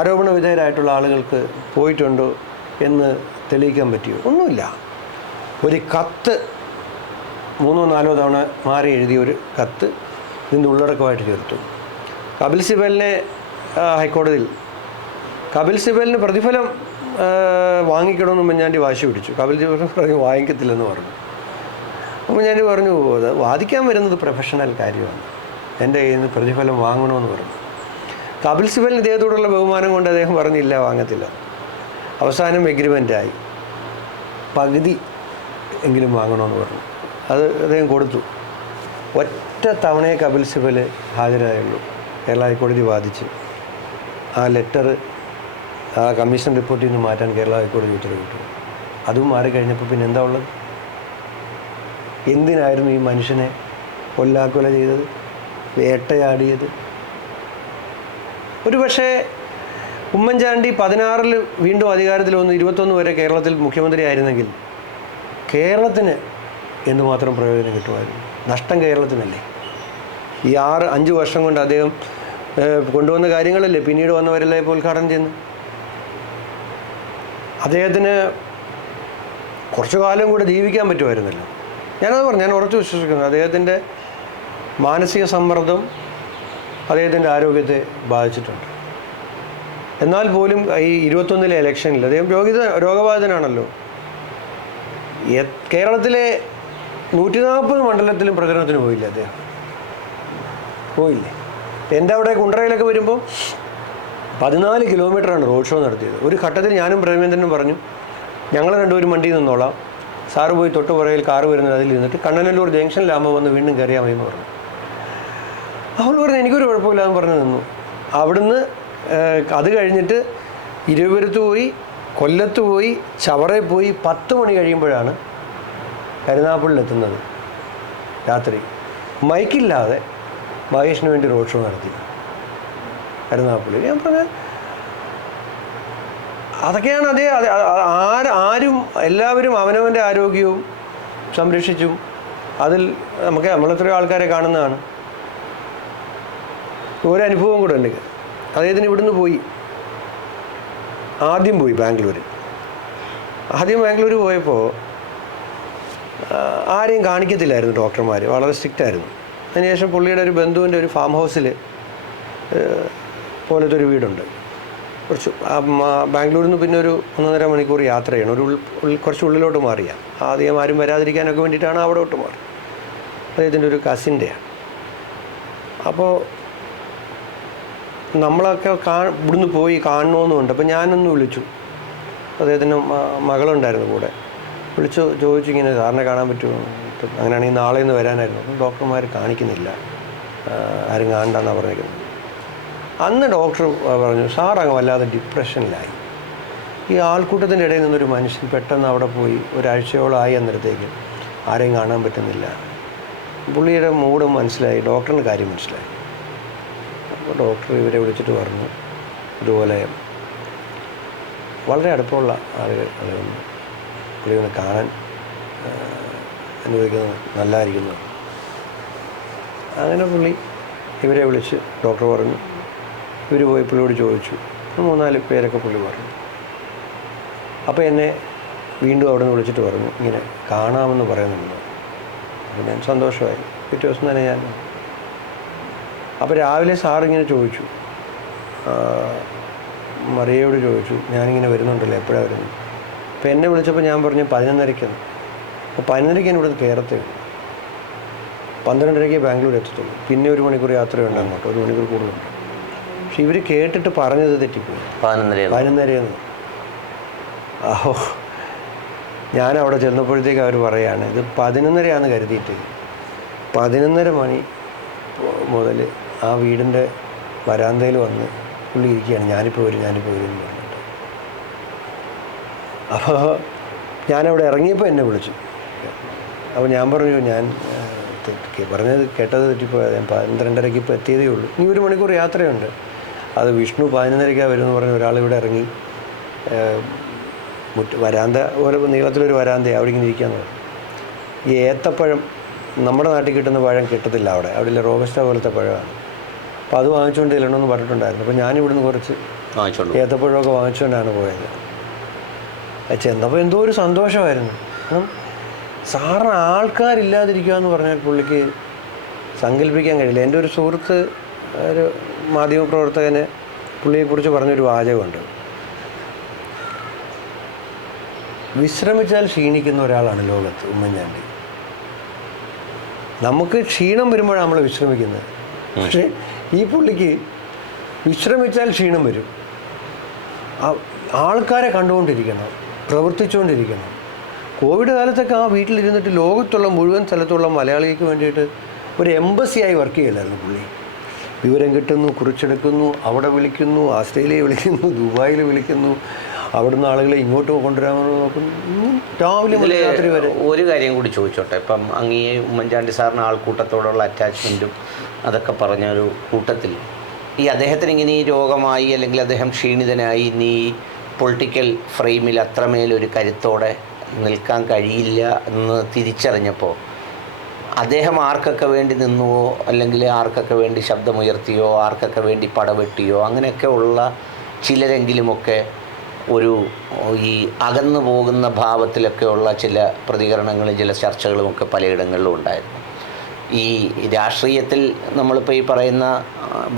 ആരോപണ വിധേയരായിട്ടുള്ള ആളുകൾക്ക് പോയിട്ടുണ്ടോ എന്ന് തെളിയിക്കാൻ പറ്റുമോ? ഒന്നുമില്ല. ഒരു കത്ത് 3-4 തവണ മാറി എഴുതിയ ഒരു കത്ത് ഇതിൻ്റെ ഉള്ളടക്കമായിട്ട് ചേർത്തു. കപിൽ സിബലിനെ ഹൈക്കോടതിയിൽ കപിൽ സിബലിന് പ്രതിഫലം വാങ്ങിക്കണമെന്ന് ഉമ്മൻചാണ്ടി വാശി പിടിച്ചു. കപിൽ സിബൽ പറഞ്ഞു വാങ്ങിക്കത്തില്ലെന്ന് പറഞ്ഞു. ഉമ്മൻചാണ്ടി പറഞ്ഞു, വാദിക്കാൻ വരുന്നത് പ്രൊഫഷണൽ കാര്യമാണ്, എൻ്റെ കയ്യിൽ നിന്ന് പ്രതിഫലം വാങ്ങണമെന്ന് പറഞ്ഞു. കപിൽ സിബലിന് ഇദ്ദേഹത്തോടുള്ള ബഹുമാനം കൊണ്ട് അദ്ദേഹം പറഞ്ഞില്ല, വാങ്ങത്തില്ല. അവസാനം എഗ്രിമെൻ്റായി, പകുതി എങ്കിലും വാങ്ങണമെന്ന് പറഞ്ഞു. അത് അദ്ദേഹം കൊടുത്തു. ഒറ്റ തവണയെ കപിൽ സിബൽ ഹാജരായുള്ളൂ. കേരള ഹൈക്കോടതി വാദിച്ച് ആ ലെറ്റർ, ആ കമ്മീഷൻ റിപ്പോർട്ടിൽ നിന്ന് മാറ്റാൻ കേരള ഹൈക്കോടതി ഉത്തരവ് കിട്ടും. അതും മാറിക്കഴിഞ്ഞപ്പോൾ പിന്നെ എന്താ ഉള്ളത്? എന്തിനായിരുന്നു ഈ മനുഷ്യനെ കൊല്ലാക്കൊല ചെയ്തത്, വേട്ടയാടിയത്? ഒരു പക്ഷേ ഉമ്മൻചാണ്ടി 16 വീണ്ടും അധികാരത്തിൽ വന്നു, 21 വരെ കേരളത്തിൽ മുഖ്യമന്ത്രി ആയിരുന്നെങ്കിൽ കേരളത്തിന് എന്തുമാത്രം പ്രയോജനം കിട്ടുമായിരുന്നു? നഷ്ടം കേരളത്തിനല്ലേ? ഈ 5 വർഷം കൊണ്ട് അദ്ദേഹം കൊണ്ടുവന്ന കാര്യങ്ങളല്ലേ പിന്നീട് വന്നവരെല്ലാം ഇപ്പോൾ ഉദ്ഘാടനം ചെയ്യുന്നു. അദ്ദേഹത്തിന് കുറച്ചു കാലം കൂടെ ജീവിക്കാൻ പറ്റുമായിരുന്നല്ലോ. ഞാനത് പറഞ്ഞു, ഞാൻ ഉറച്ചു വിശ്വസിക്കുന്നു. അദ്ദേഹത്തിൻ്റെ മാനസിക സമ്മർദ്ദം അദ്ദേഹത്തിൻ്റെ ആരോഗ്യത്തെ ബാധിച്ചിട്ടുണ്ട്. എന്നാൽ പോലും ഈ 21 ഇലക്ഷനിൽ അദ്ദേഹം രോഗബാധിതനാണല്ലോ. കേരളത്തിലെ 140 മണ്ഡലത്തിലും പ്രചരണത്തിന് പോയില്ല അദ്ദേഹം. പോയില്ലേ? എൻ്റെ അവിടെ കുണ്ടറയിലൊക്കെ വരുമ്പോൾ 14 കിലോമീറ്ററാണ് റോഡ് ഷോ നടത്തിയത്. ഒരു ഘട്ടത്തിൽ ഞാനും പ്രേമേന്ദ്രനും പറഞ്ഞു, ഞങ്ങൾ രണ്ടുപേരും വണ്ടിയിൽ നിന്നോളാം, സാറ് പോയി തൊട്ട് പുറയിൽ കാറ് വരുന്നത് അതിൽ ഇരുന്നിട്ട് കണ്ണനല്ലൂർ ജംഗ്ഷനിലാകുമ്പോൾ വന്ന് വീണ്ടും കയറിയാൽ മതി എന്ന് പറഞ്ഞു. അവൾ പറഞ്ഞു എനിക്കൊരു കുഴപ്പമില്ലാന്ന് പറഞ്ഞു നിന്നു. അവിടുന്ന് അത് കഴിഞ്ഞിട്ട് ഇരുവരുത്ത് പോയി, കൊല്ലത്ത് പോയി, ചവറയിൽ പോയി. 10 മണി കഴിയുമ്പോഴാണ് കരുനാഗപ്പള്ളിയിലെത്തുന്നത്. രാത്രി മൈക്കില്ലാതെ മഹേഷിന് വേണ്ടി റോഡ് ഷോ നടത്തി കരുനാഗപ്പള്ളി. ഞാൻ പറഞ്ഞ അതൊക്കെയാണ് ആരും എല്ലാവരും അവനവൻ്റെ ആരോഗ്യവും സംരക്ഷിച്ചും അതിൽ നമ്മളെത്രയോ ആൾക്കാരെ കാണുന്നതാണ്. ഒരനുഭവം കൂടെ ഉണ്ട്. അദ്ദേഹത്തിന് ഇവിടുന്ന് പോയി, ആദ്യം പോയി ബാംഗ്ലൂർ പോയപ്പോൾ ആരെയും കാണിക്കത്തില്ലായിരുന്നു ഡോക്ടർമാർ, വളരെ സ്ട്രിക്റ്റ് ആയിരുന്നു. അതിനുശേഷം പുള്ളിയുടെ ഒരു ബന്ധുവിൻ്റെ ഒരു ഫാം ഹൗസിൽ പോലത്തെ ഒരു വീടുണ്ട്. ബാംഗ്ലൂരിൽ നിന്ന് പിന്നെ ഒരു 1.5 മണിക്കൂർ യാത്ര ചെയ്യണം. കുറച്ച് ഉള്ളിലോട്ട് മാറിയാൽ ആദ്യം ആരും വരാതിരിക്കാനൊക്കെ വേണ്ടിയിട്ടാണ് അവിടോട്ട് മാറി. അദ്ദേഹത്തിൻ്റെ ഒരു കസിൻ്റെയാണ്. അപ്പോൾ നമ്മളൊക്കെ ഇവിടുന്ന് പോയി കാണണമെന്നുണ്ട്. അപ്പോൾ ഞാനൊന്ന് വിളിച്ചു, അദ്ദേഹത്തിൻ്റെ മകളുണ്ടായിരുന്നു കൂടെ. വിളിച്ചു ചോദിച്ചു, ഇങ്ങനെ സാറിനെ കാണാൻ പറ്റുമോ? അങ്ങനെയാണെങ്കിൽ നാളെ ഒന്ന് വരാനായിരുന്നു. അപ്പം ഡോക്ടർമാർ കാണിക്കുന്നില്ല, ആരും കാണണ്ടെന്നാണ് പറഞ്ഞിരിക്കുന്നത്. അന്ന് ഡോക്ടർ പറഞ്ഞു, സാർ അങ്ങ് വല്ലാതെ ഡിപ്രഷനിലായി. ഈ ആൾക്കൂട്ടത്തിൻ്റെ ഇടയിൽ നിന്നൊരു മനുഷ്യൻ പെട്ടെന്ന് അവിടെ പോയി ഒരാഴ്ചയോളമായി അന്നേരത്തേക്ക് ആരെയും കാണാൻ പറ്റുന്നില്ല. പുള്ളിയുടെ മൂഡ് മനസ്സിലായി, ഡോക്ടറിന് കാര്യം മനസ്സിലായി. അപ്പോൾ ഡോക്ടർ ഇവരെ വിളിച്ചിട്ട് പറഞ്ഞു, ഇതുപോലെ വളരെ അടുപ്പമുള്ള ആളുകൾ പുള്ളി ഒന്ന് കാണാൻ അനുവദിക്കുന്നത് നല്ലതായിരിക്കുന്നു. അങ്ങനെ പുള്ളി ഇവരെ വിളിച്ച് ഡോക്ടർ പറഞ്ഞു. ഇവർ പോയി പുള്ളിയോട് ചോദിച്ചു. 3-4 പേരൊക്കെ പുള്ളി പറഞ്ഞു. അപ്പോൾ എന്നെ വീണ്ടും അവിടെ നിന്ന് വിളിച്ചിട്ട് പറഞ്ഞു, ഇങ്ങനെ കാണാമെന്ന് പറയുന്നുണ്ട്. അപ്പോൾ ഞാൻ സന്തോഷമായി. പിറ്റേ ദിവസം തന്നെ ഞാൻ അപ്പോൾ രാവിലെ സാറിങ്ങനെ ചോദിച്ചു, മറിയയോട് ചോദിച്ചു, ഞാനിങ്ങനെ വരുന്നുണ്ടല്ലോ, എപ്പോഴാണ് വരുന്നത്? അപ്പോൾ എന്നെ വിളിച്ചപ്പോൾ ഞാൻ പറഞ്ഞു 11:30. അപ്പോൾ 11:30 ഇവിടുന്ന് കയറത്തേ ഉള്ളൂ. 12:30 ബാംഗ്ലൂർ എത്തത്തുള്ളൂ. പിന്നെ 1 മണിക്കൂർ യാത്രയുണ്ട് അങ്ങോട്ട്, 1 മണിക്കൂർ കൂടുതലുണ്ട്. പക്ഷെ ഇവർ കേട്ടിട്ട് പറഞ്ഞത് തെറ്റിപ്പോയി. 11:30. ഓ, ഞാനവിടെ ചെന്നപ്പോഴത്തേക്ക് അവർ പറയാണ് ഇത് 11:30 കരുതിയിട്ട് 11:30 മണി മുതൽ ആ വീടിൻ്റെ വരാന്തയിൽ വന്ന് പുള്ളി ഇരിക്കുകയാണ്, ഞാനിപ്പോൾ വരും എന്ന് പറഞ്ഞിട്ട്. അപ്പോൾ ഞാനവിടെ ഇറങ്ങിയപ്പോൾ എന്നെ വിളിച്ചു. അപ്പോൾ ഞാൻ പറഞ്ഞു, ഞാൻ പറഞ്ഞത് കേട്ടത് തെറ്റിപ്പോയത്, ഞാൻ 12:30 ഇപ്പോൾ എത്തിയതേ ഉള്ളൂ, ഇനി 1 മണിക്കൂർ യാത്രയുണ്ട്. അത് വിഷ്ണു 11:30 വരുമെന്ന് പറഞ്ഞ് ഒരാളിവിടെ ഇറങ്ങി വരാന്ത പോലെ നീളത്തിലൊരു വരാന്ത, അവിടെ ഇങ്ങനെ ഇരിക്കാന്ന് പറഞ്ഞു. ഈ ഏത്തപ്പഴം നമ്മുടെ നാട്ടിൽ കിട്ടുന്ന പഴം കിട്ടത്തില്ല അവിടെ റോബസ്റ്റ പോലത്തെ പഴമാണ്. അപ്പോൾ അത് വാങ്ങിച്ചുകൊണ്ട് ചെല്ലണമെന്ന് പറഞ്ഞിട്ടുണ്ടായിരുന്നു. അപ്പോൾ ഞാനിവിടുന്ന് കുറച്ച് ഏത്തപ്പഴമൊക്കെ വാങ്ങിച്ചുകൊണ്ടാണ് പോയത്. ചെന്നപ്പോൾ എന്തോ ഒരു സന്തോഷമായിരുന്നു. കാരണം സാറിന് ആൾക്കാരില്ലാതിരിക്കുക എന്ന് പറഞ്ഞാൽ പുള്ളിക്ക് സങ്കല്പിക്കാൻ കഴിയില്ല. എൻ്റെ ഒരു സുഹൃത്ത്, ഒരു മാധ്യമപ്രവർത്തകന് പുള്ളിയെക്കുറിച്ച് പറഞ്ഞൊരു വാചകമുണ്ട്, വിശ്രമിച്ചാൽ ക്ഷീണിക്കുന്ന ഒരാളാണ് ലോകത്ത് ഉമ്മൻചാണ്ടി. നമുക്ക് ക്ഷീണം വരുമ്പോഴാണ് നമ്മൾ വിശ്രമിക്കുന്നത്. പക്ഷേ ഈ പുള്ളിക്ക് വിശ്രമിച്ചാൽ ക്ഷീണം വരും. ആൾക്കാരെ കണ്ടുകൊണ്ടിരിക്കണം, പ്രവർത്തിച്ചുകൊണ്ടിരിക്കണം. കോവിഡ് കാലത്തൊക്കെ ആ വീട്ടിലിരുന്നിട്ട് ലോകത്തുള്ള മുഴുവൻ സ്ഥലത്തുള്ള മലയാളിക്ക് വേണ്ടിയിട്ട് ഒരു എംബസിയായി വർക്ക് ചെയ്യലായിരുന്നു പുള്ളി. വിവരം കിട്ടുന്നു, കുറിച്ചെടുക്കുന്നു, അവിടെ വിളിക്കുന്നു, ആസ്ട്രേലിയ വിളിക്കുന്നു, ദുബായിൽ വിളിക്കുന്നു, അവിടുന്ന് ആളുകളെ ഇങ്ങോട്ട് കൊണ്ടുവരാമെന്ന് നോക്കുന്നു, രാവിലെ മുതൽ രാത്രി വരെ. ഒരു കാര്യം കൂടി ചോദിച്ചോട്ടെ, ഇപ്പം അങ്ങേ ഉമ്മൻചാണ്ടി സാറിന് ആൾക്കൂട്ടത്തോടുള്ള അറ്റാച്ച്മെൻറ്റും അതൊക്കെ പറഞ്ഞൊരു കൂട്ടത്തിൽ ഈ അദ്ദേഹത്തിന് ഇങ്ങനെ ഈ രോഗമായി അല്ലെങ്കിൽ അദ്ദേഹം ക്ഷീണിതനായി ഇനി ഈ പൊളിറ്റിക്കൽ ഫ്രെയിമിൽ അത്രമേലൊരു കരുത്തോടെ നിൽക്കാൻ കഴിയില്ല എന്ന് തിരിച്ചറിഞ്ഞപ്പോൾ അദ്ദേഹം ആർക്കൊക്കെ വേണ്ടി നിന്നുവോ അല്ലെങ്കിൽ ആർക്കൊക്കെ വേണ്ടി ശബ്ദമുയർത്തിയോ ആർക്കൊക്കെ വേണ്ടി പടവെട്ടിയോ അങ്ങനെയൊക്കെ ഉള്ള ചിലരെങ്കിലുമൊക്കെ ഒരു ഈ അകന്നു പോകുന്ന ഭാവത്തിലൊക്കെയുള്ള ചില പ്രതികരണങ്ങളും ചില ചർച്ചകളുമൊക്കെ പലയിടങ്ങളിലും ഉണ്ടായിരുന്നു. ഈ രാഷ്ട്രീയത്തിൽ നമ്മളിപ്പോൾ ഈ പറയുന്ന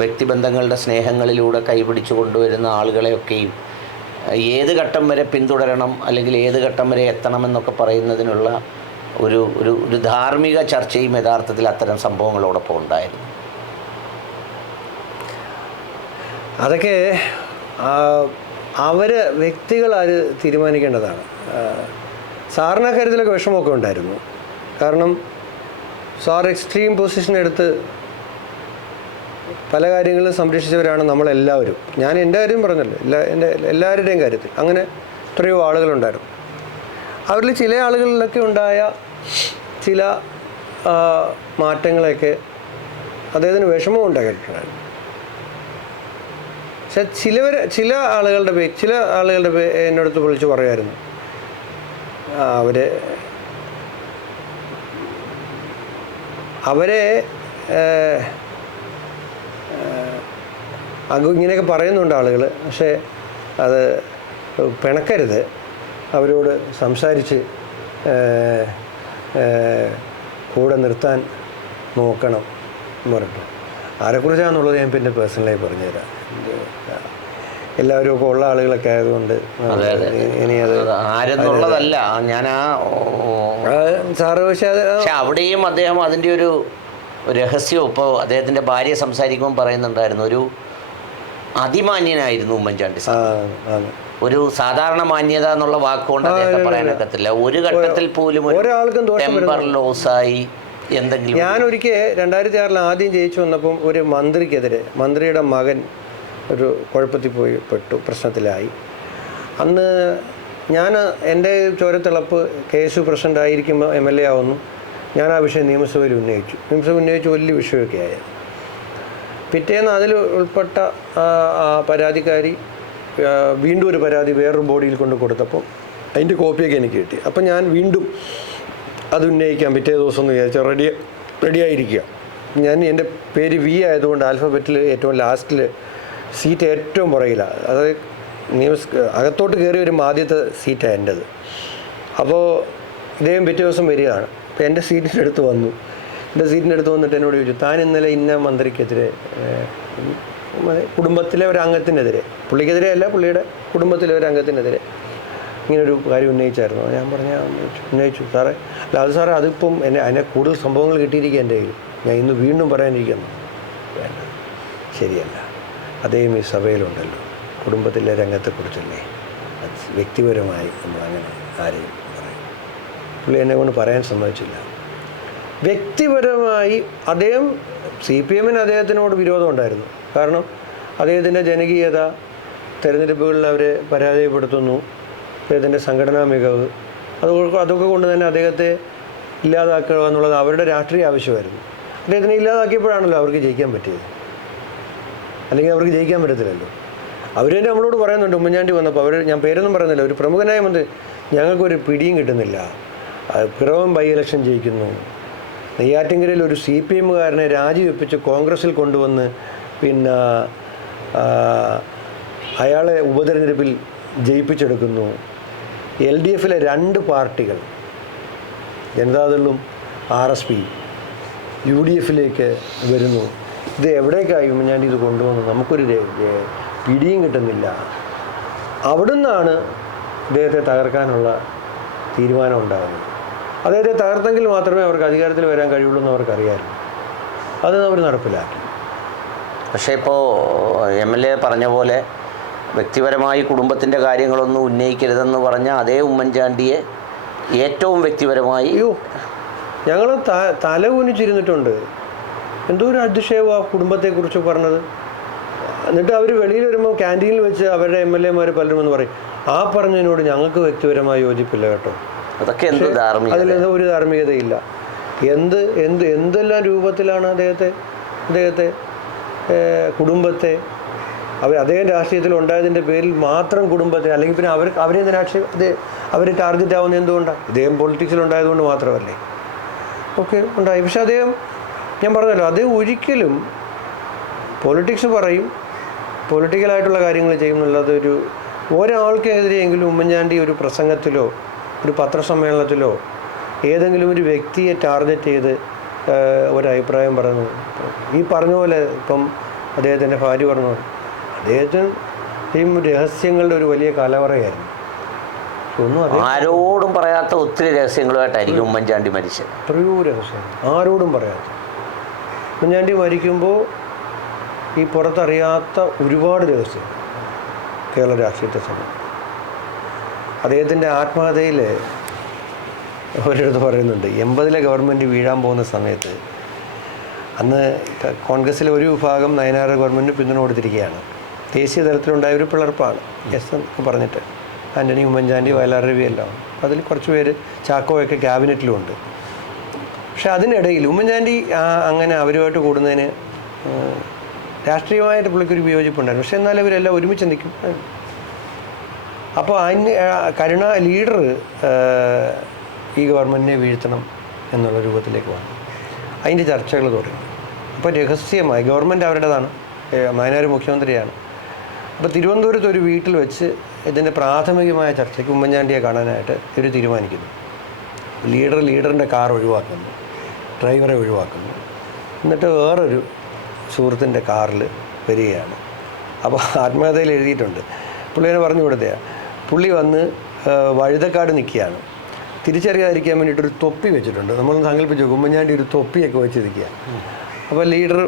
വ്യക്തിബന്ധങ്ങളുടെ സ്നേഹങ്ങളിലൂടെ കൈപിടിച്ചു കൊണ്ടുവരുന്ന ആളുകളെയൊക്കെയും ഏത് ഘട്ടം വരെ പിന്തുടരണം അല്ലെങ്കിൽ ഏത് ഘട്ടം വരെ എത്തണമെന്നൊക്കെ പറയുന്നതിനുള്ള ഒരു ഒരു ഒരു ധാർമ്മിക ചർച്ചയും യഥാർത്ഥത്തിൽ അത്തരം സംഭവങ്ങളോടൊപ്പം ഉണ്ടായിരുന്നു. അതൊക്കെ അവർ വ്യക്തികൾ ആര് തീരുമാനിക്കേണ്ടതാണ്. സാറിന് കാര്യത്തിലൊക്കെ വിഷമമൊക്കെ ഉണ്ടായിരുന്നു. കാരണം സാർ എക്സ്ട്രീം പൊസിഷൻ എടുത്ത് പല കാര്യങ്ങളും സംരക്ഷിച്ചവരാണ് നമ്മളെല്ലാവരും. ഞാൻ എൻ്റെ കാര്യം പറഞ്ഞല്ലോ, എൻ്റെ എല്ലാവരുടെയും കാര്യത്തിൽ അങ്ങനെ എത്രയോ ആളുകളുണ്ടായിരുന്നു. അവരിൽ ചില ആളുകളിലൊക്കെ ഉണ്ടായ ചില മാറ്റങ്ങളൊക്കെ അദ്ദേഹത്തിന് വിഷമം ഉണ്ടാക്കിയിട്ടുണ്ടായിരുന്നു. പക്ഷെ ചില ആളുകളുടെ എന്നോടത്ത് വിളിച്ച് പറയുമായിരുന്നു, അവരെ ഇങ്ങനെയൊക്കെ പറയുന്നുണ്ട് ആളുകൾ. പക്ഷേ അത് പിണക്കരുത്, അവരോട് സംസാരിച്ച് കൂടെ നിർത്താൻ നോക്കണം എന്ന് പറഞ്ഞിട്ട്. ആരെക്കുറിച്ചാണെന്നുള്ളത് ഞാൻ പിന്നെ പേഴ്സണലായി പറഞ്ഞുതരാം. എല്ലാവരും ഒക്കെ ഉള്ള ആളുകളൊക്കെ ആയതുകൊണ്ട് ഇനി അത് ആരെന്നുള്ളതല്ല ഞാൻ സാറ്. പക്ഷേ അവിടെയും അദ്ദേഹം അതിൻ്റെ ഒരു രഹസ്യം ഇപ്പോൾ അദ്ദേഹത്തിൻ്റെ ഭാര്യ സംസാരിക്കുമ്പോൾ പറയുന്നുണ്ടായിരുന്നു, ഒരു അതിമാന്യനായിരുന്നു ഉമ്മൻചാണ്ടി സാർ. ഒരു സാധാരണ മാന്യത എന്നുള്ള വാക്കുകൊണ്ട് അദ്ദേഹത്തെ പറയാനൊക്കത്തില്ല. ഒരു ഘട്ടത്തിൽ പോലും ഒരാൾക്കും ടെമ്പർ ലോസായി എന്തെങ്കിലും. ഞാനൊരിക്കൽ 2006 ആദ്യം ജയിച്ചു വന്നപ്പം ഒരു മന്ത്രിക്കെതിരെ, മന്ത്രിയുടെ മകൻ ഒരു കുഴപ്പത്തിൽ പോയി പെട്ടു, പ്രശ്നത്തിലായി. അന്ന് ഞാൻ എൻ്റെ ചോരത്തിളപ്പ് കേസ് പ്രസിഡൻ്റ് ആയിരിക്കുമ്പോൾ MLA ആവുന്നു. ഞാൻ ആ വിഷയം നിയമസഭയിൽ ഉന്നയിച്ചു വലിയ വിഷയമൊക്കെ ആയത്. പിറ്റേന്ന് അതിൽ ഉൾപ്പെട്ട പരാതിക്കാരി വീണ്ടും ഒരു പരാതി വേറൊരു ബോഡിയിൽ കൊണ്ട് കൊടുത്തപ്പോൾ അതിൻ്റെ കോപ്പിയൊക്കെ എനിക്ക് കിട്ടി. അപ്പം ഞാൻ വീണ്ടും അത് ഉന്നയിക്കാം പിറ്റേ ദിവസം എന്ന് വിചാരിച്ചാൽ റെഡിയായിരിക്കുക. ഞാൻ എൻ്റെ പേര് V ആയതുകൊണ്ട് ആൽഫബറ്റിൽ ഏറ്റവും ലാസ്റ്റിൽ സീറ്റ് ഏറ്റവും പുറകിലാണ്. അതായത് അകത്തോട്ട് കയറി വരുമ്പോൾ ആദ്യത്തെ സീറ്റാണ് എൻ്റെത്. അപ്പോൾ ഇദ്ദേഹം പിറ്റേ ദിവസം വരികയാണ്. അപ്പോൾ എൻ്റെ സീറ്റിൻ്റെ അടുത്ത് വന്നു. എൻ്റെ സീറ്റിൻ്റെ അടുത്ത് വന്നിട്ട് എന്നോട് ചോദിച്ചു, താൻ ഇന്നലെ ഇന്ന മന്ത്രിക്കെതിരെ, കുടുംബത്തിലെ ഒരു അംഗത്തിനെതിരെ, പുള്ളിക്കെതിരെ അല്ല, പുള്ളിയുടെ കുടുംബത്തിലെ ഒരു അംഗത്തിനെതിരെ ഇങ്ങനൊരു കാര്യം ഉന്നയിച്ചായിരുന്നു. ഞാൻ ഉന്നയിച്ചു സാറേ. അല്ല അത് സാറേ, അതിപ്പം അതിനെ കൂടുതൽ സംഭവങ്ങൾ കിട്ടിയിരിക്കുക എൻ്റെ കയ്യിൽ, ഞാൻ ഇന്ന് വീണ്ടും പറയാനിരിക്കുന്നു. വേണ്ട, ശരിയല്ല. അദ്ദേഹം ഈ സഭയിലുണ്ടല്ലോ, കുടുംബത്തിലെ രംഗത്തെക്കുറിച്ചല്ലേ, വ്യക്തിപരമായി നമ്മളങ്ങനെ ആരെയും പറയും. പുള്ളി എന്നെ കൊണ്ട് പറയാൻ സമ്മതിച്ചില്ല. വ്യക്തിപരമായി അദ്ദേഹം CPM-ന് അദ്ദേഹത്തിനോട് വിരോധം ഉണ്ടായിരുന്നു. കാരണം അദ്ദേഹത്തിൻ്റെ ജനകീയത, തെരഞ്ഞെടുപ്പുകളിൽ അവരെ പരാജയപ്പെടുത്തുന്നു, അദ്ദേഹത്തിൻ്റെ സംഘടനാ മികവ്, അതൊക്കെ കൊണ്ട് തന്നെ അദ്ദേഹത്തെ ഇല്ലാതാക്കുക എന്നുള്ളത് അവരുടെ രാഷ്ട്രീയ ആവശ്യമായിരുന്നു. അദ്ദേഹത്തിനെ ഇല്ലാതാക്കിയപ്പോഴാണല്ലോ അവർക്ക് ജയിക്കാൻ പറ്റിയത്. അല്ലെങ്കിൽ അവർക്ക് ജയിക്കാൻ പറ്റത്തില്ലല്ലോ. അവർ തന്നെ നമ്മളോട് പറയുന്നുണ്ട്, ഉമ്മൻചാണ്ടി വന്നപ്പോൾ ഞാൻ പേരൊന്നും പറയുന്നില്ല, ഒരു പ്രമുഖനായ മന്ത്രി, ഞങ്ങൾക്കൊരു പിടിയും കിട്ടുന്നില്ല, പിറവം ബൈ ഇലക്ഷൻ ജയിക്കുന്നു, നെയ്യാറ്റിൻകരയിൽ ഒരു CPM-കാരനെ രാജിവെപ്പിച്ച് കോൺഗ്രസിൽ കൊണ്ടുവന്ന് പിന്നെ അയാളെ ഉപതെരഞ്ഞെടുപ്പിൽ ജയിപ്പിച്ചെടുക്കുന്നു, LDF-ലെ 2 പാർട്ടികൾ, ജനതാദളും RSP UDF-ലേക്ക് വരുന്നു. ഇത് എവിടേക്കായി ഉമ്മൻചാണ്ടി ഇത് കൊണ്ടുവന്നു, നമുക്കൊരു പിടിയും കിട്ടുന്നില്ല. അവിടുന്നാണ് അദ്ദേഹത്തെ തകർക്കാനുള്ള തീരുമാനം ഉണ്ടാകുന്നത്. അദ്ദേഹത്തെ തകർത്തെങ്കിൽ മാത്രമേ അവർക്ക് അധികാരത്തിൽ വരാൻ കഴിയുള്ളൂ എന്ന് അവർക്കറിയാമായിരുന്നു. അത് അവർ നടപ്പിലാക്കി. പക്ഷേ ഇപ്പോൾ MLA പറഞ്ഞ പോലെ വ്യക്തിപരമായി കുടുംബത്തിൻ്റെ കാര്യങ്ങളൊന്നും ഉന്നയിക്കരുതെന്ന് പറഞ്ഞ അതേ ഉമ്മൻചാണ്ടിയെ ഏറ്റവും വ്യക്തിപരമായി ഞങ്ങൾ തല കുനിച്ചിരുന്നിട്ടുണ്ട്. എന്തോ ഒരു അതിശയവും ആ കുടുംബത്തെക്കുറിച്ച് പറഞ്ഞത്. എന്നിട്ട് അവർ വെളിയിൽ വരുമ്പോൾ ക്യാൻറ്റീനിൽ വെച്ച് അവരുടെ MLA-മാർ പലരും എന്ന് പറയും, ആ പറഞ്ഞതിനോട് ഞങ്ങൾക്ക് വ്യക്തിപരമായി യോജിപ്പില്ല കേട്ടോ. അതൊക്കെ എന്ത് ധാർമ്മികത? അതിലെന്തോ ഒരു ധാർമ്മികതയില്ല. എന്തെല്ലാം രൂപത്തിലാണ് അദ്ദേഹത്തെ കുടുംബത്തെ അദ്ദേഹം രാഷ്ട്രീയത്തിൽ ഉണ്ടായതിൻ്റെ പേരിൽ മാത്രം കുടുംബത്തെ, അല്ലെങ്കിൽ പിന്നെ അവരെന്ത് അവർ ടാർഗറ്റ് ആവുന്നത് എന്തുകൊണ്ടാണ്? ഇദ്ദേഹം പൊളിറ്റിക്സിൽ ഉണ്ടായതുകൊണ്ട് മാത്രമല്ലേ? ഓക്കെ, ഉണ്ടായി. പക്ഷെ അദ്ദേഹം, ഞാൻ പറഞ്ഞല്ലോ, അദ്ദേഹം ഒരിക്കലും പൊളിറ്റിക്സ് പറയും, പൊളിറ്റിക്കലായിട്ടുള്ള കാര്യങ്ങൾ ചെയ്യുന്നുള്ളത് ഒരാൾക്കെതിരെയെങ്കിലും ഉമ്മൻചാണ്ടി ഒരു പ്രസംഗത്തിലോ ഒരു പത്രസമ്മേളനത്തിലോ ഏതെങ്കിലും ഒരു വ്യക്തിയെ ടാർഗറ്റ് ചെയ്ത് ഒരഭിപ്രായം പറയുന്നു. ഈ പറഞ്ഞ പോലെ ഇപ്പം അദ്ദേഹത്തിൻ്റെ ഭാര്യ പറഞ്ഞു, അദ്ദേഹത്തിന് രഹസ്യങ്ങളുടെ ഒരു വലിയ കലവറയായിരുന്നു. ആരോടും പറയാത്ത ഒത്തിരി രഹസ്യങ്ങളുമായിട്ടായിരിക്കും ഉമ്മൻചാണ്ടി മരിച്ചത്. എത്രയോ രഹസ്യം ആരോടും പറയാത്ത. ഉമ്മൻചാണ്ടി മരിക്കുമ്പോൾ ഈ പുറത്തറിയാത്ത ഒരുപാട് രഹസ്യം കേരള രാഷ്ട്രീയത്തെ സംബന്ധിച്ച്. അദ്ദേഹത്തിൻ്റെ ആത്മകഥയിൽ ഒരിടത്ത് പറയുന്നുണ്ട്, 80-ലെ ഗവൺമെൻറ് വീഴാൻ പോകുന്ന സമയത്ത് അന്ന് കോൺഗ്രസ്സിലെ ഒരു വിഭാഗം നയനാർ ഗവൺമെൻറ് പിന്തുണ കൊടുത്തിരിക്കുകയാണ്. ദേശീയ തലത്തിലുണ്ടായ ഒരു പിളർപ്പാണ് എന്നൊക്കെ പറഞ്ഞിട്ട് ആൻ്റണി, ഉമ്മൻചാണ്ടി, വയലാർ രവി എല്ലാം. അതിൽ കുറച്ച് പേര് ചാക്കോയൊക്കെ ക്യാബിനറ്റിലുമുണ്ട്. പക്ഷെ അതിനിടയിൽ ഉമ്മൻചാണ്ടി അങ്ങനെ അവരുമായിട്ട് കൂടുന്നതിന് രാഷ്ട്രീയമായിട്ട് പുള്ളിക്കൊരു വിയോജിപ്പുണ്ടായിരുന്നു. പക്ഷെ എന്നാലും അവരെല്ലാം ഒരുമിച്ച് നിൽക്കും. അപ്പോൾ കരുണ ലീഡർ ഈ ഗവൺമെൻറ്റിനെ വീഴ്ത്തണം എന്നുള്ള രൂപത്തിലേക്ക് വന്നു. അതിൻ്റെ ചർച്ചകൾ തുടങ്ങി. അപ്പോൾ രഹസ്യമായി, ഗവൺമെൻറ് അവരുടേതാണ്, നയനാർ മുഖ്യമന്ത്രിയാണ്. അപ്പോൾ തിരുവനന്തപുരത്ത് ഒരു വീട്ടിൽ വെച്ച് ഇതിൻ്റെ പ്രാഥമികമായ ചർച്ചയ്ക്ക് ഉമ്മൻചാണ്ടിയെ കാണാനായിട്ട് ഇവർ തീരുമാനിക്കുന്നു. ലീഡറിൻ്റെ കാർ ഒഴിവാക്കുന്നു, ഡ്രൈവറെ ഒഴിവാക്കുന്നു. എന്നിട്ട് വേറൊരു സുഹൃത്തിൻ്റെ കാറിൽ വരികയാണ്. അപ്പോൾ ആത്മകഥയിൽ എഴുതിയിട്ടുണ്ട്, പുള്ളിനെ പറഞ്ഞു കൊടുത്തതാണ്. പുള്ളി വന്ന് വഴുതക്കാട് നിൽക്കുകയാണ്. തിരിച്ചറിയാതിരിക്കാൻ വേണ്ടിയിട്ടൊരു തൊപ്പി വെച്ചിട്ടുണ്ട്. നമ്മളൊന്ന് സങ്കല്പിച്ചു, ഉമ്മൻചാണ്ടി ഒരു തൊപ്പിയൊക്കെ വെച്ച് നിൽക്കുക. അപ്പോൾ ലീഡർ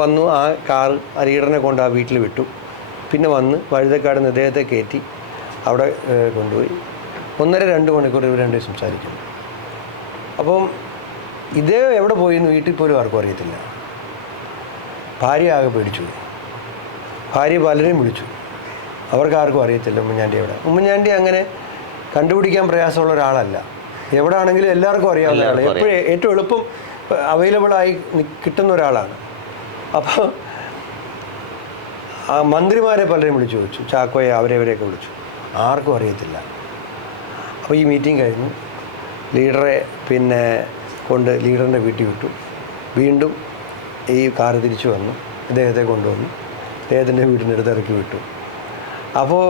വന്നു, ആ കാർ ലീഡറിനെ കൊണ്ട് ആ വീട്ടിൽ വിട്ടു. പിന്നെ വന്ന് വഴുതക്കാട് നിന്ന് ഇദ്ദേഹത്തെ കയറ്റി അവിടെ കൊണ്ടുപോയി 1.5-2 മണിക്കൂർ ഇവർ രണ്ടും സംസാരിക്കുന്നു. അപ്പം ഇദ്ദേഹം എവിടെ പോയിന്ന് വീട്ടിൽ പോലും ആർക്കും അറിയത്തില്ല. ഭാര്യ ആകെ പേടിച്ചു. ഭാര്യ പലരെയും വിളിച്ചു, അവർക്ക് ആർക്കും അറിയത്തില്ല ഉമ്മൻചാണ്ടി എവിടെ. ഉമ്മൻചാണ്ടി അങ്ങനെ കണ്ടുപിടിക്കാൻ പ്രയാസമുള്ള ഒരാളല്ല. എവിടെ ആണെങ്കിലും എല്ലാവർക്കും അറിയാവുന്ന ഒരാളാണ്. എപ്പോഴും ഏറ്റവും എളുപ്പം അവൈലബിളായി കിട്ടുന്ന ഒരാളാണ്. അപ്പോൾ ആ മന്ത്രിമാരെ പലരും വിളിച്ചു ചോദിച്ചു, ചാക്കോയെ അവരെവരെയൊക്കെ വിളിച്ചു, ആർക്കും അറിയത്തില്ല. അപ്പോൾ ഈ മീറ്റിംഗ് കഴിഞ്ഞു, ലീഡറെ പിന്നെ കൊണ്ട് ലീഡറിൻ്റെ വീട്ടിൽ വിട്ടു. വീണ്ടും ഈ കാറ് തിരിച്ചു വന്നു, ഇദ്ദേഹത്തെ കൊണ്ടുവന്നു അദ്ദേഹത്തിൻ്റെ വീടിൻ്റെ അടുത്ത് ഇറക്കി വിട്ടു. അപ്പോൾ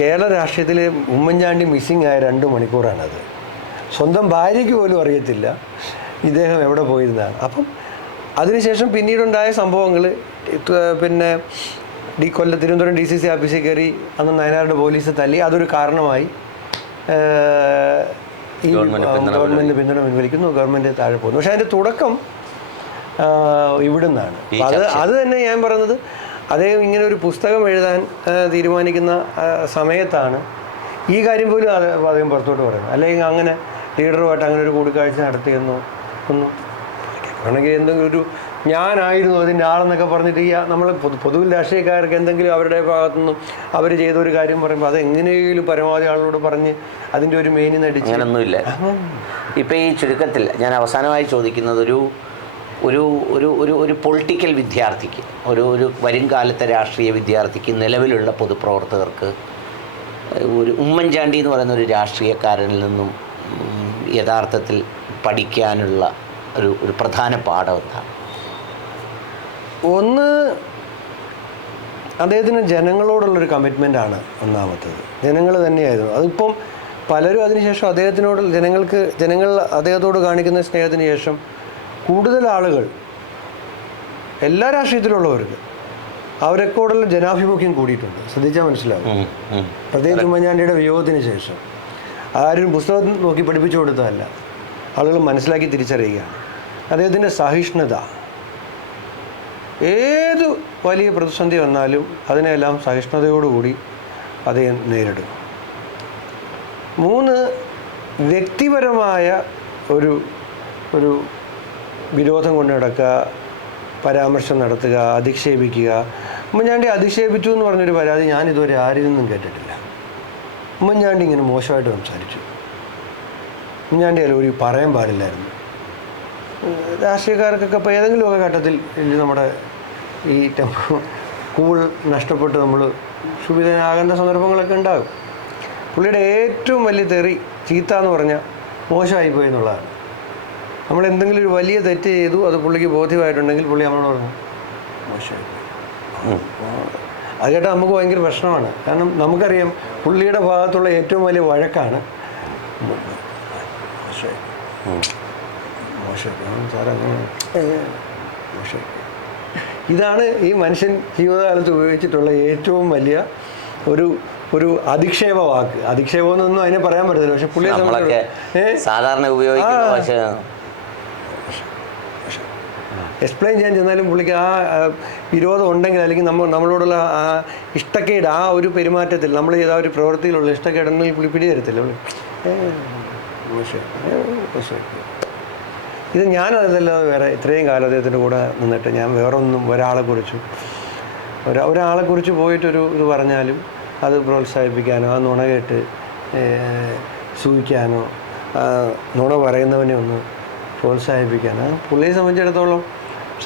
കേരള രാഷ്ട്രീയത്തിൽ ഉമ്മൻചാണ്ടി മിസ്സിങ് ആയ 2 മണിക്കൂറാണത്. സ്വന്തം ഭാര്യയ്ക്ക് പോലും അറിയത്തില്ല ഇദ്ദേഹം എവിടെ പോയിരുന്നതാണ്. അപ്പം അതിനുശേഷം പിന്നീടുണ്ടായ സംഭവങ്ങൾ പിന്നെ തിരുവനന്തപുരം DCC ഓഫീസിൽ കയറി അന്ന് നയനാരുടെ പോലീസ് തല്ലി, അതൊരു കാരണമായി ഈ ഗവൺമെൻറ് പിന്തുണ പിൻവലിക്കുന്നു, ഗവൺമെൻറ് താഴെ പോകുന്നു. പക്ഷേ അതിൻ്റെ തുടക്കം ഇവിടുന്നാണ്. അത് തന്നെ ഞാൻ പറഞ്ഞത്, അദ്ദേഹം ഇങ്ങനെ ഒരു പുസ്തകം എഴുതാൻ തീരുമാനിക്കുന്ന സമയത്താണ് ഈ കാര്യം പോലും അദ്ദേഹം പുറത്തോട്ട് പറയുന്നത്. അല്ലെങ്കിൽ അങ്ങനെ ലീഡറുമായിട്ട് അങ്ങനെ ഒരു കൂടിക്കാഴ്ച നടത്തിയെന്നോ ഒന്നും ആണെങ്കിൽ എന്തെങ്കിലും ഒരു ഞാനായിരുന്നു അതിൻ്റെ ആളെന്നൊക്കെ പറഞ്ഞിട്ട് ഈ നമ്മൾ പൊതുവിൽ രാഷ്ട്രീയക്കാർക്ക് എന്തെങ്കിലും അവരുടെ ഭാഗത്തുനിന്നും അവർ ചെയ്തൊരു കാര്യം പറയുമ്പോൾ അത് എങ്ങനെയെങ്കിലും പരമാവധി ആളോട് പറഞ്ഞ് അതിൻ്റെ ഒരു മെയിൻ നടിച്ച് അങ്ങനൊന്നുമില്ല. ഇപ്പം ഈ ചുരുക്കത്തിൽ ഞാൻ അവസാനമായി ചോദിക്കുന്നത് ഒരു ഒരു ഒരു ഒരു ഒരു പൊളിറ്റിക്കൽ വിദ്യാർത്ഥിക്ക്, ഒരു വരും കാലത്തെ രാഷ്ട്രീയ വിദ്യാർത്ഥിക്ക്, നിലവിലുള്ള പൊതുപ്രവർത്തകർക്ക് ഒരു ഉമ്മൻചാണ്ടി എന്ന് പറയുന്ന ഒരു രാഷ്ട്രീയക്കാരനിൽ നിന്നും യഥാർത്ഥത്തിൽ പഠിക്കാനുള്ള ഒരു പ്രധാന പാഠം എന്താണ്? ഒന്ന്, അദ്ദേഹത്തിന് ജനങ്ങളോടുള്ളൊരു കമ്മിറ്റ്മെൻ്റാണ് ഒന്നാമത്തത്. ജനങ്ങൾ തന്നെയായിരുന്നു. അതിപ്പം പലരും അതിനുശേഷം ജനങ്ങൾ അദ്ദേഹത്തോട് കാണിക്കുന്ന സ്നേഹത്തിന് ശേഷം കൂടുതൽ ആളുകൾ, എല്ലാ രാഷ്ട്രീയത്തിലുള്ളവർക്ക് അവരെക്കോടുള്ള ജനാഭിമുഖ്യം കൂടിയിട്ടുണ്ട്. ശ്രദ്ധിച്ചാൽ മനസ്സിലാവും. പ്രത്യേകിച്ച് ഉമ്മൻചാണ്ടിയുടെ വിയോഗത്തിന് ശേഷം ആരും പുസ്തകം നോക്കി പഠിപ്പിച്ചു കൊടുത്തതല്ല, ആളുകൾ മനസ്സിലാക്കി തിരിച്ചറിയുകയാണ്. അദ്ദേഹത്തിൻ്റെ സഹിഷ്ണുത, ഏത് വലിയ പ്രതിസന്ധി വന്നാലും അതിനെല്ലാം സഹിഷ്ണുതയോടുകൂടി അദ്ദേഹം നേരിടും. 3, വ്യക്തിപരമായ ഒരു വിരോധം കൊണ്ട് നടക്കുക, പരാമർശം നടത്തുക, അധിക്ഷേപിക്കുക. ഉമ്മൻചാണ്ടി അധിക്ഷേപിച്ചു എന്ന് പറഞ്ഞൊരു പരാതി ഞാൻ ഇതുവരെ ആരിൽ നിന്നും കേട്ടിട്ടില്ല. ഉമ്മൻചാണ്ടി ഇങ്ങനെ മോശമായിട്ട് സംസാരിച്ചു, ഉമ്മൻചാണ്ടി ഒരു പറയാൻ പാടില്ലായിരുന്നു. രാഷ്ട്രീയക്കാർക്കൊക്കെ ഇപ്പോൾ ഏതെങ്കിലുമൊക്കെ ഘട്ടത്തിൽ നമ്മുടെ ഈ കൂൾ നഷ്ടപ്പെട്ട് നമ്മൾ ക്ഷുഭിതനാകേണ്ട സന്ദർഭങ്ങളൊക്കെ ഉണ്ടാകും. പുള്ളിയുടെ ഏറ്റവും വലിയ തെറി, ചീത്ത എന്ന് പറഞ്ഞാൽ മോശമായിപ്പോയി എന്നുള്ളതാണ്. നമ്മൾ എന്തെങ്കിലും ഒരു വലിയ തെറ്റ് ചെയ്തു, അത് പുള്ളിക്ക് ബോധ്യമായിട്ടുണ്ടെങ്കിൽ പുള്ളി നമ്മളോട് പറഞ്ഞു മോശമായിപ്പോയി. അത് കേട്ടാൽ നമുക്ക് ഭയങ്കര പ്രശ്നമാണ്. കാരണം നമുക്കറിയാം പുള്ളിയുടെ ഭാഗത്തുള്ള ഏറ്റവും വലിയ വഴക്കാണ് ഇതാണ് ഈ മനുഷ്യൻ ജീവിതകാലത്ത് ഉപയോഗിച്ചിട്ടുള്ള ഏറ്റവും വലിയ ഒരു അധിക്ഷേപ വാക്ക്. അധിക്ഷേപം എന്നൊന്നും അതിനെ പറയാൻ പറ്റത്തില്ല. പക്ഷെ പുള്ളിയെ സാധാരണ ഉപയോഗിക്കുന്ന എക്സ്പ്ലെയിൻ ചെയ്യാൻ ചെന്നാലും പുള്ളിക്ക് ആ വിരോധം ഉണ്ടെങ്കിൽ, അല്ലെങ്കിൽ നമ്മളോടുള്ള ആ ഇഷ്ടക്കേട്, ആ ഒരു പെരുമാറ്റത്തിൽ നമ്മൾ ചെയ്ത ഒരു പ്രവൃത്തിയിലുള്ള ഇഷ്ടക്കേടുണ്ടെങ്കിൽ പുള്ളി പിടിതരത്തില്ല. ഇത് ഞാനതല്ലാതെ വേറെ ഇത്രയും കാലം അദ്ദേഹത്തിൻ്റെ കൂടെ നിന്നിട്ട് ഞാൻ വേറൊന്നും ഒരാളെക്കുറിച്ച് പോയിട്ടൊരു ഇത് പറഞ്ഞാലും അത് പ്രോത്സാഹിപ്പിക്കാനോ, ആ നുണ കേട്ട് സൂഹിക്കാനോ, നുണ പറയുന്നവനെ ഒന്ന് പ്രോത്സാഹിപ്പിക്കാനോ പുള്ളിയെ സംബന്ധിച്ചിടത്തോളം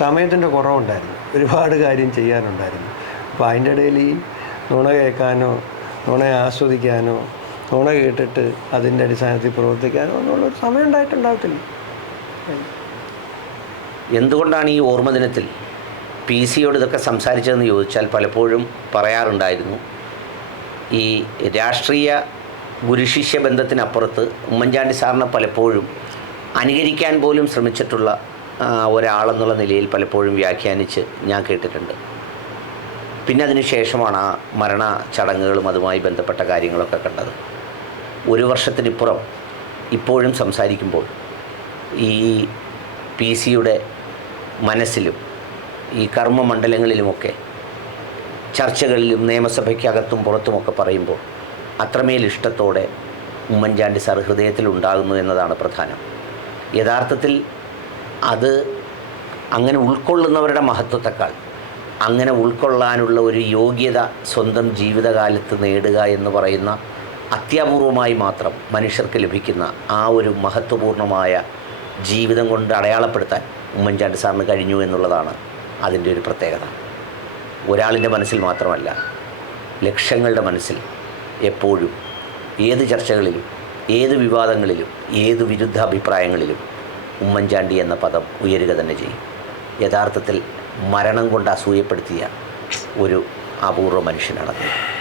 സമയത്തിൻ്റെ കുറവുണ്ടായിരുന്നു. ഒരുപാട് കാര്യം ചെയ്യാനുണ്ടായിരുന്നു. അപ്പോൾ അതിൻ്റെ ഇടയിൽ ഈ നുണ കേൾക്കാനോ, നുണയെ ആസ്വദിക്കാനോ, നുണ കേട്ടിട്ട് അതിൻ്റെ അടിസ്ഥാനത്തിൽ പ്രവർത്തിക്കാനോ എന്നുള്ളൊരു സമയം ഉണ്ടായിട്ടുണ്ടാകത്തില്ല. എന്തുകൊണ്ടാണ് ഈ ഓർമ്മ ദിനത്തിൽ PC-യോട് ഇതൊക്കെ സംസാരിച്ചതെന്ന് ചോദിച്ചാൽ പലപ്പോഴും പറയാറുണ്ടായിരുന്നു, ഈ രാഷ്ട്രീയ ഗുരുശിഷ്യ ബന്ധത്തിനപ്പുറത്ത് ഉമ്മൻചാണ്ടി സാറിനെ പലപ്പോഴും അനുകരിക്കാൻ പോലും ശ്രമിച്ചിട്ടുള്ള ഒരാളെന്നുള്ള നിലയിൽ പലപ്പോഴും വ്യാഖ്യാനിച്ച് ഞാൻ കേട്ടിട്ടുണ്ട്. പിന്നെ അതിന് ശേഷമാണ് ആ മരണ ചടങ്ങുകളും അതുമായി ബന്ധപ്പെട്ട കാര്യങ്ങളൊക്കെ കണ്ടത്. 1 വർഷത്തിനിപ്പുറം ഇപ്പോഴും സംസാരിക്കുമ്പോൾ ഈ PC-യുടെ മനസ്സിലും ഈ കർമ്മമണ്ഡലങ്ങളിലുമൊക്കെ ചർച്ചകളിലും നിയമസഭയ്ക്കകത്തും പുറത്തുമൊക്കെ പറയുമ്പോൾ അത്രമേൽ ഇഷ്ടത്തോടെ ഉമ്മൻചാണ്ടി സാർ ഹൃദയത്തിലുണ്ടാകുന്നു എന്നതാണ് പ്രധാനം. യഥാർത്ഥത്തിൽ അത് അങ്ങനെ ഉൾക്കൊള്ളുന്നവരുടെ മഹത്വത്തെക്കാൾ അങ്ങനെ ഉൾക്കൊള്ളാനുള്ള ഒരു യോഗ്യത സ്വന്തം ജീവിതകാലത്ത് നേടുക എന്ന് പറയുന്ന അത്യപൂർവമായി മാത്രം മനുഷ്യർക്ക് ലഭിക്കുന്ന ആ ഒരു മഹത്വപൂർണ്ണമായ ജീവിതം കൊണ്ട് അടയാളപ്പെടുത്താൻ ഉമ്മൻചാണ്ടി സാറിന് കഴിഞ്ഞു എന്നുള്ളതാണ് അതിൻ്റെ ഒരു പ്രത്യേകത. ഒരാളിൻ്റെ മനസ്സിൽ മാത്രമല്ല, ലക്ഷങ്ങളുടെ മനസ്സിൽ എപ്പോഴും ഏത് ചർച്ചകളിലും ഏത് വിവാദങ്ങളിലും ഏത് വിരുദ്ധാഭിപ്രായങ്ങളിലും ഉമ്മൻചാണ്ടി എന്ന പദം ഉയരുക തന്നെ ചെയ്യും. യഥാർത്ഥത്തിൽ മരണം കൊണ്ട് അസൂയപ്പെടുത്തിയ ഒരു അപൂർവ മനുഷ്യനാണ് അദ്ദേഹം.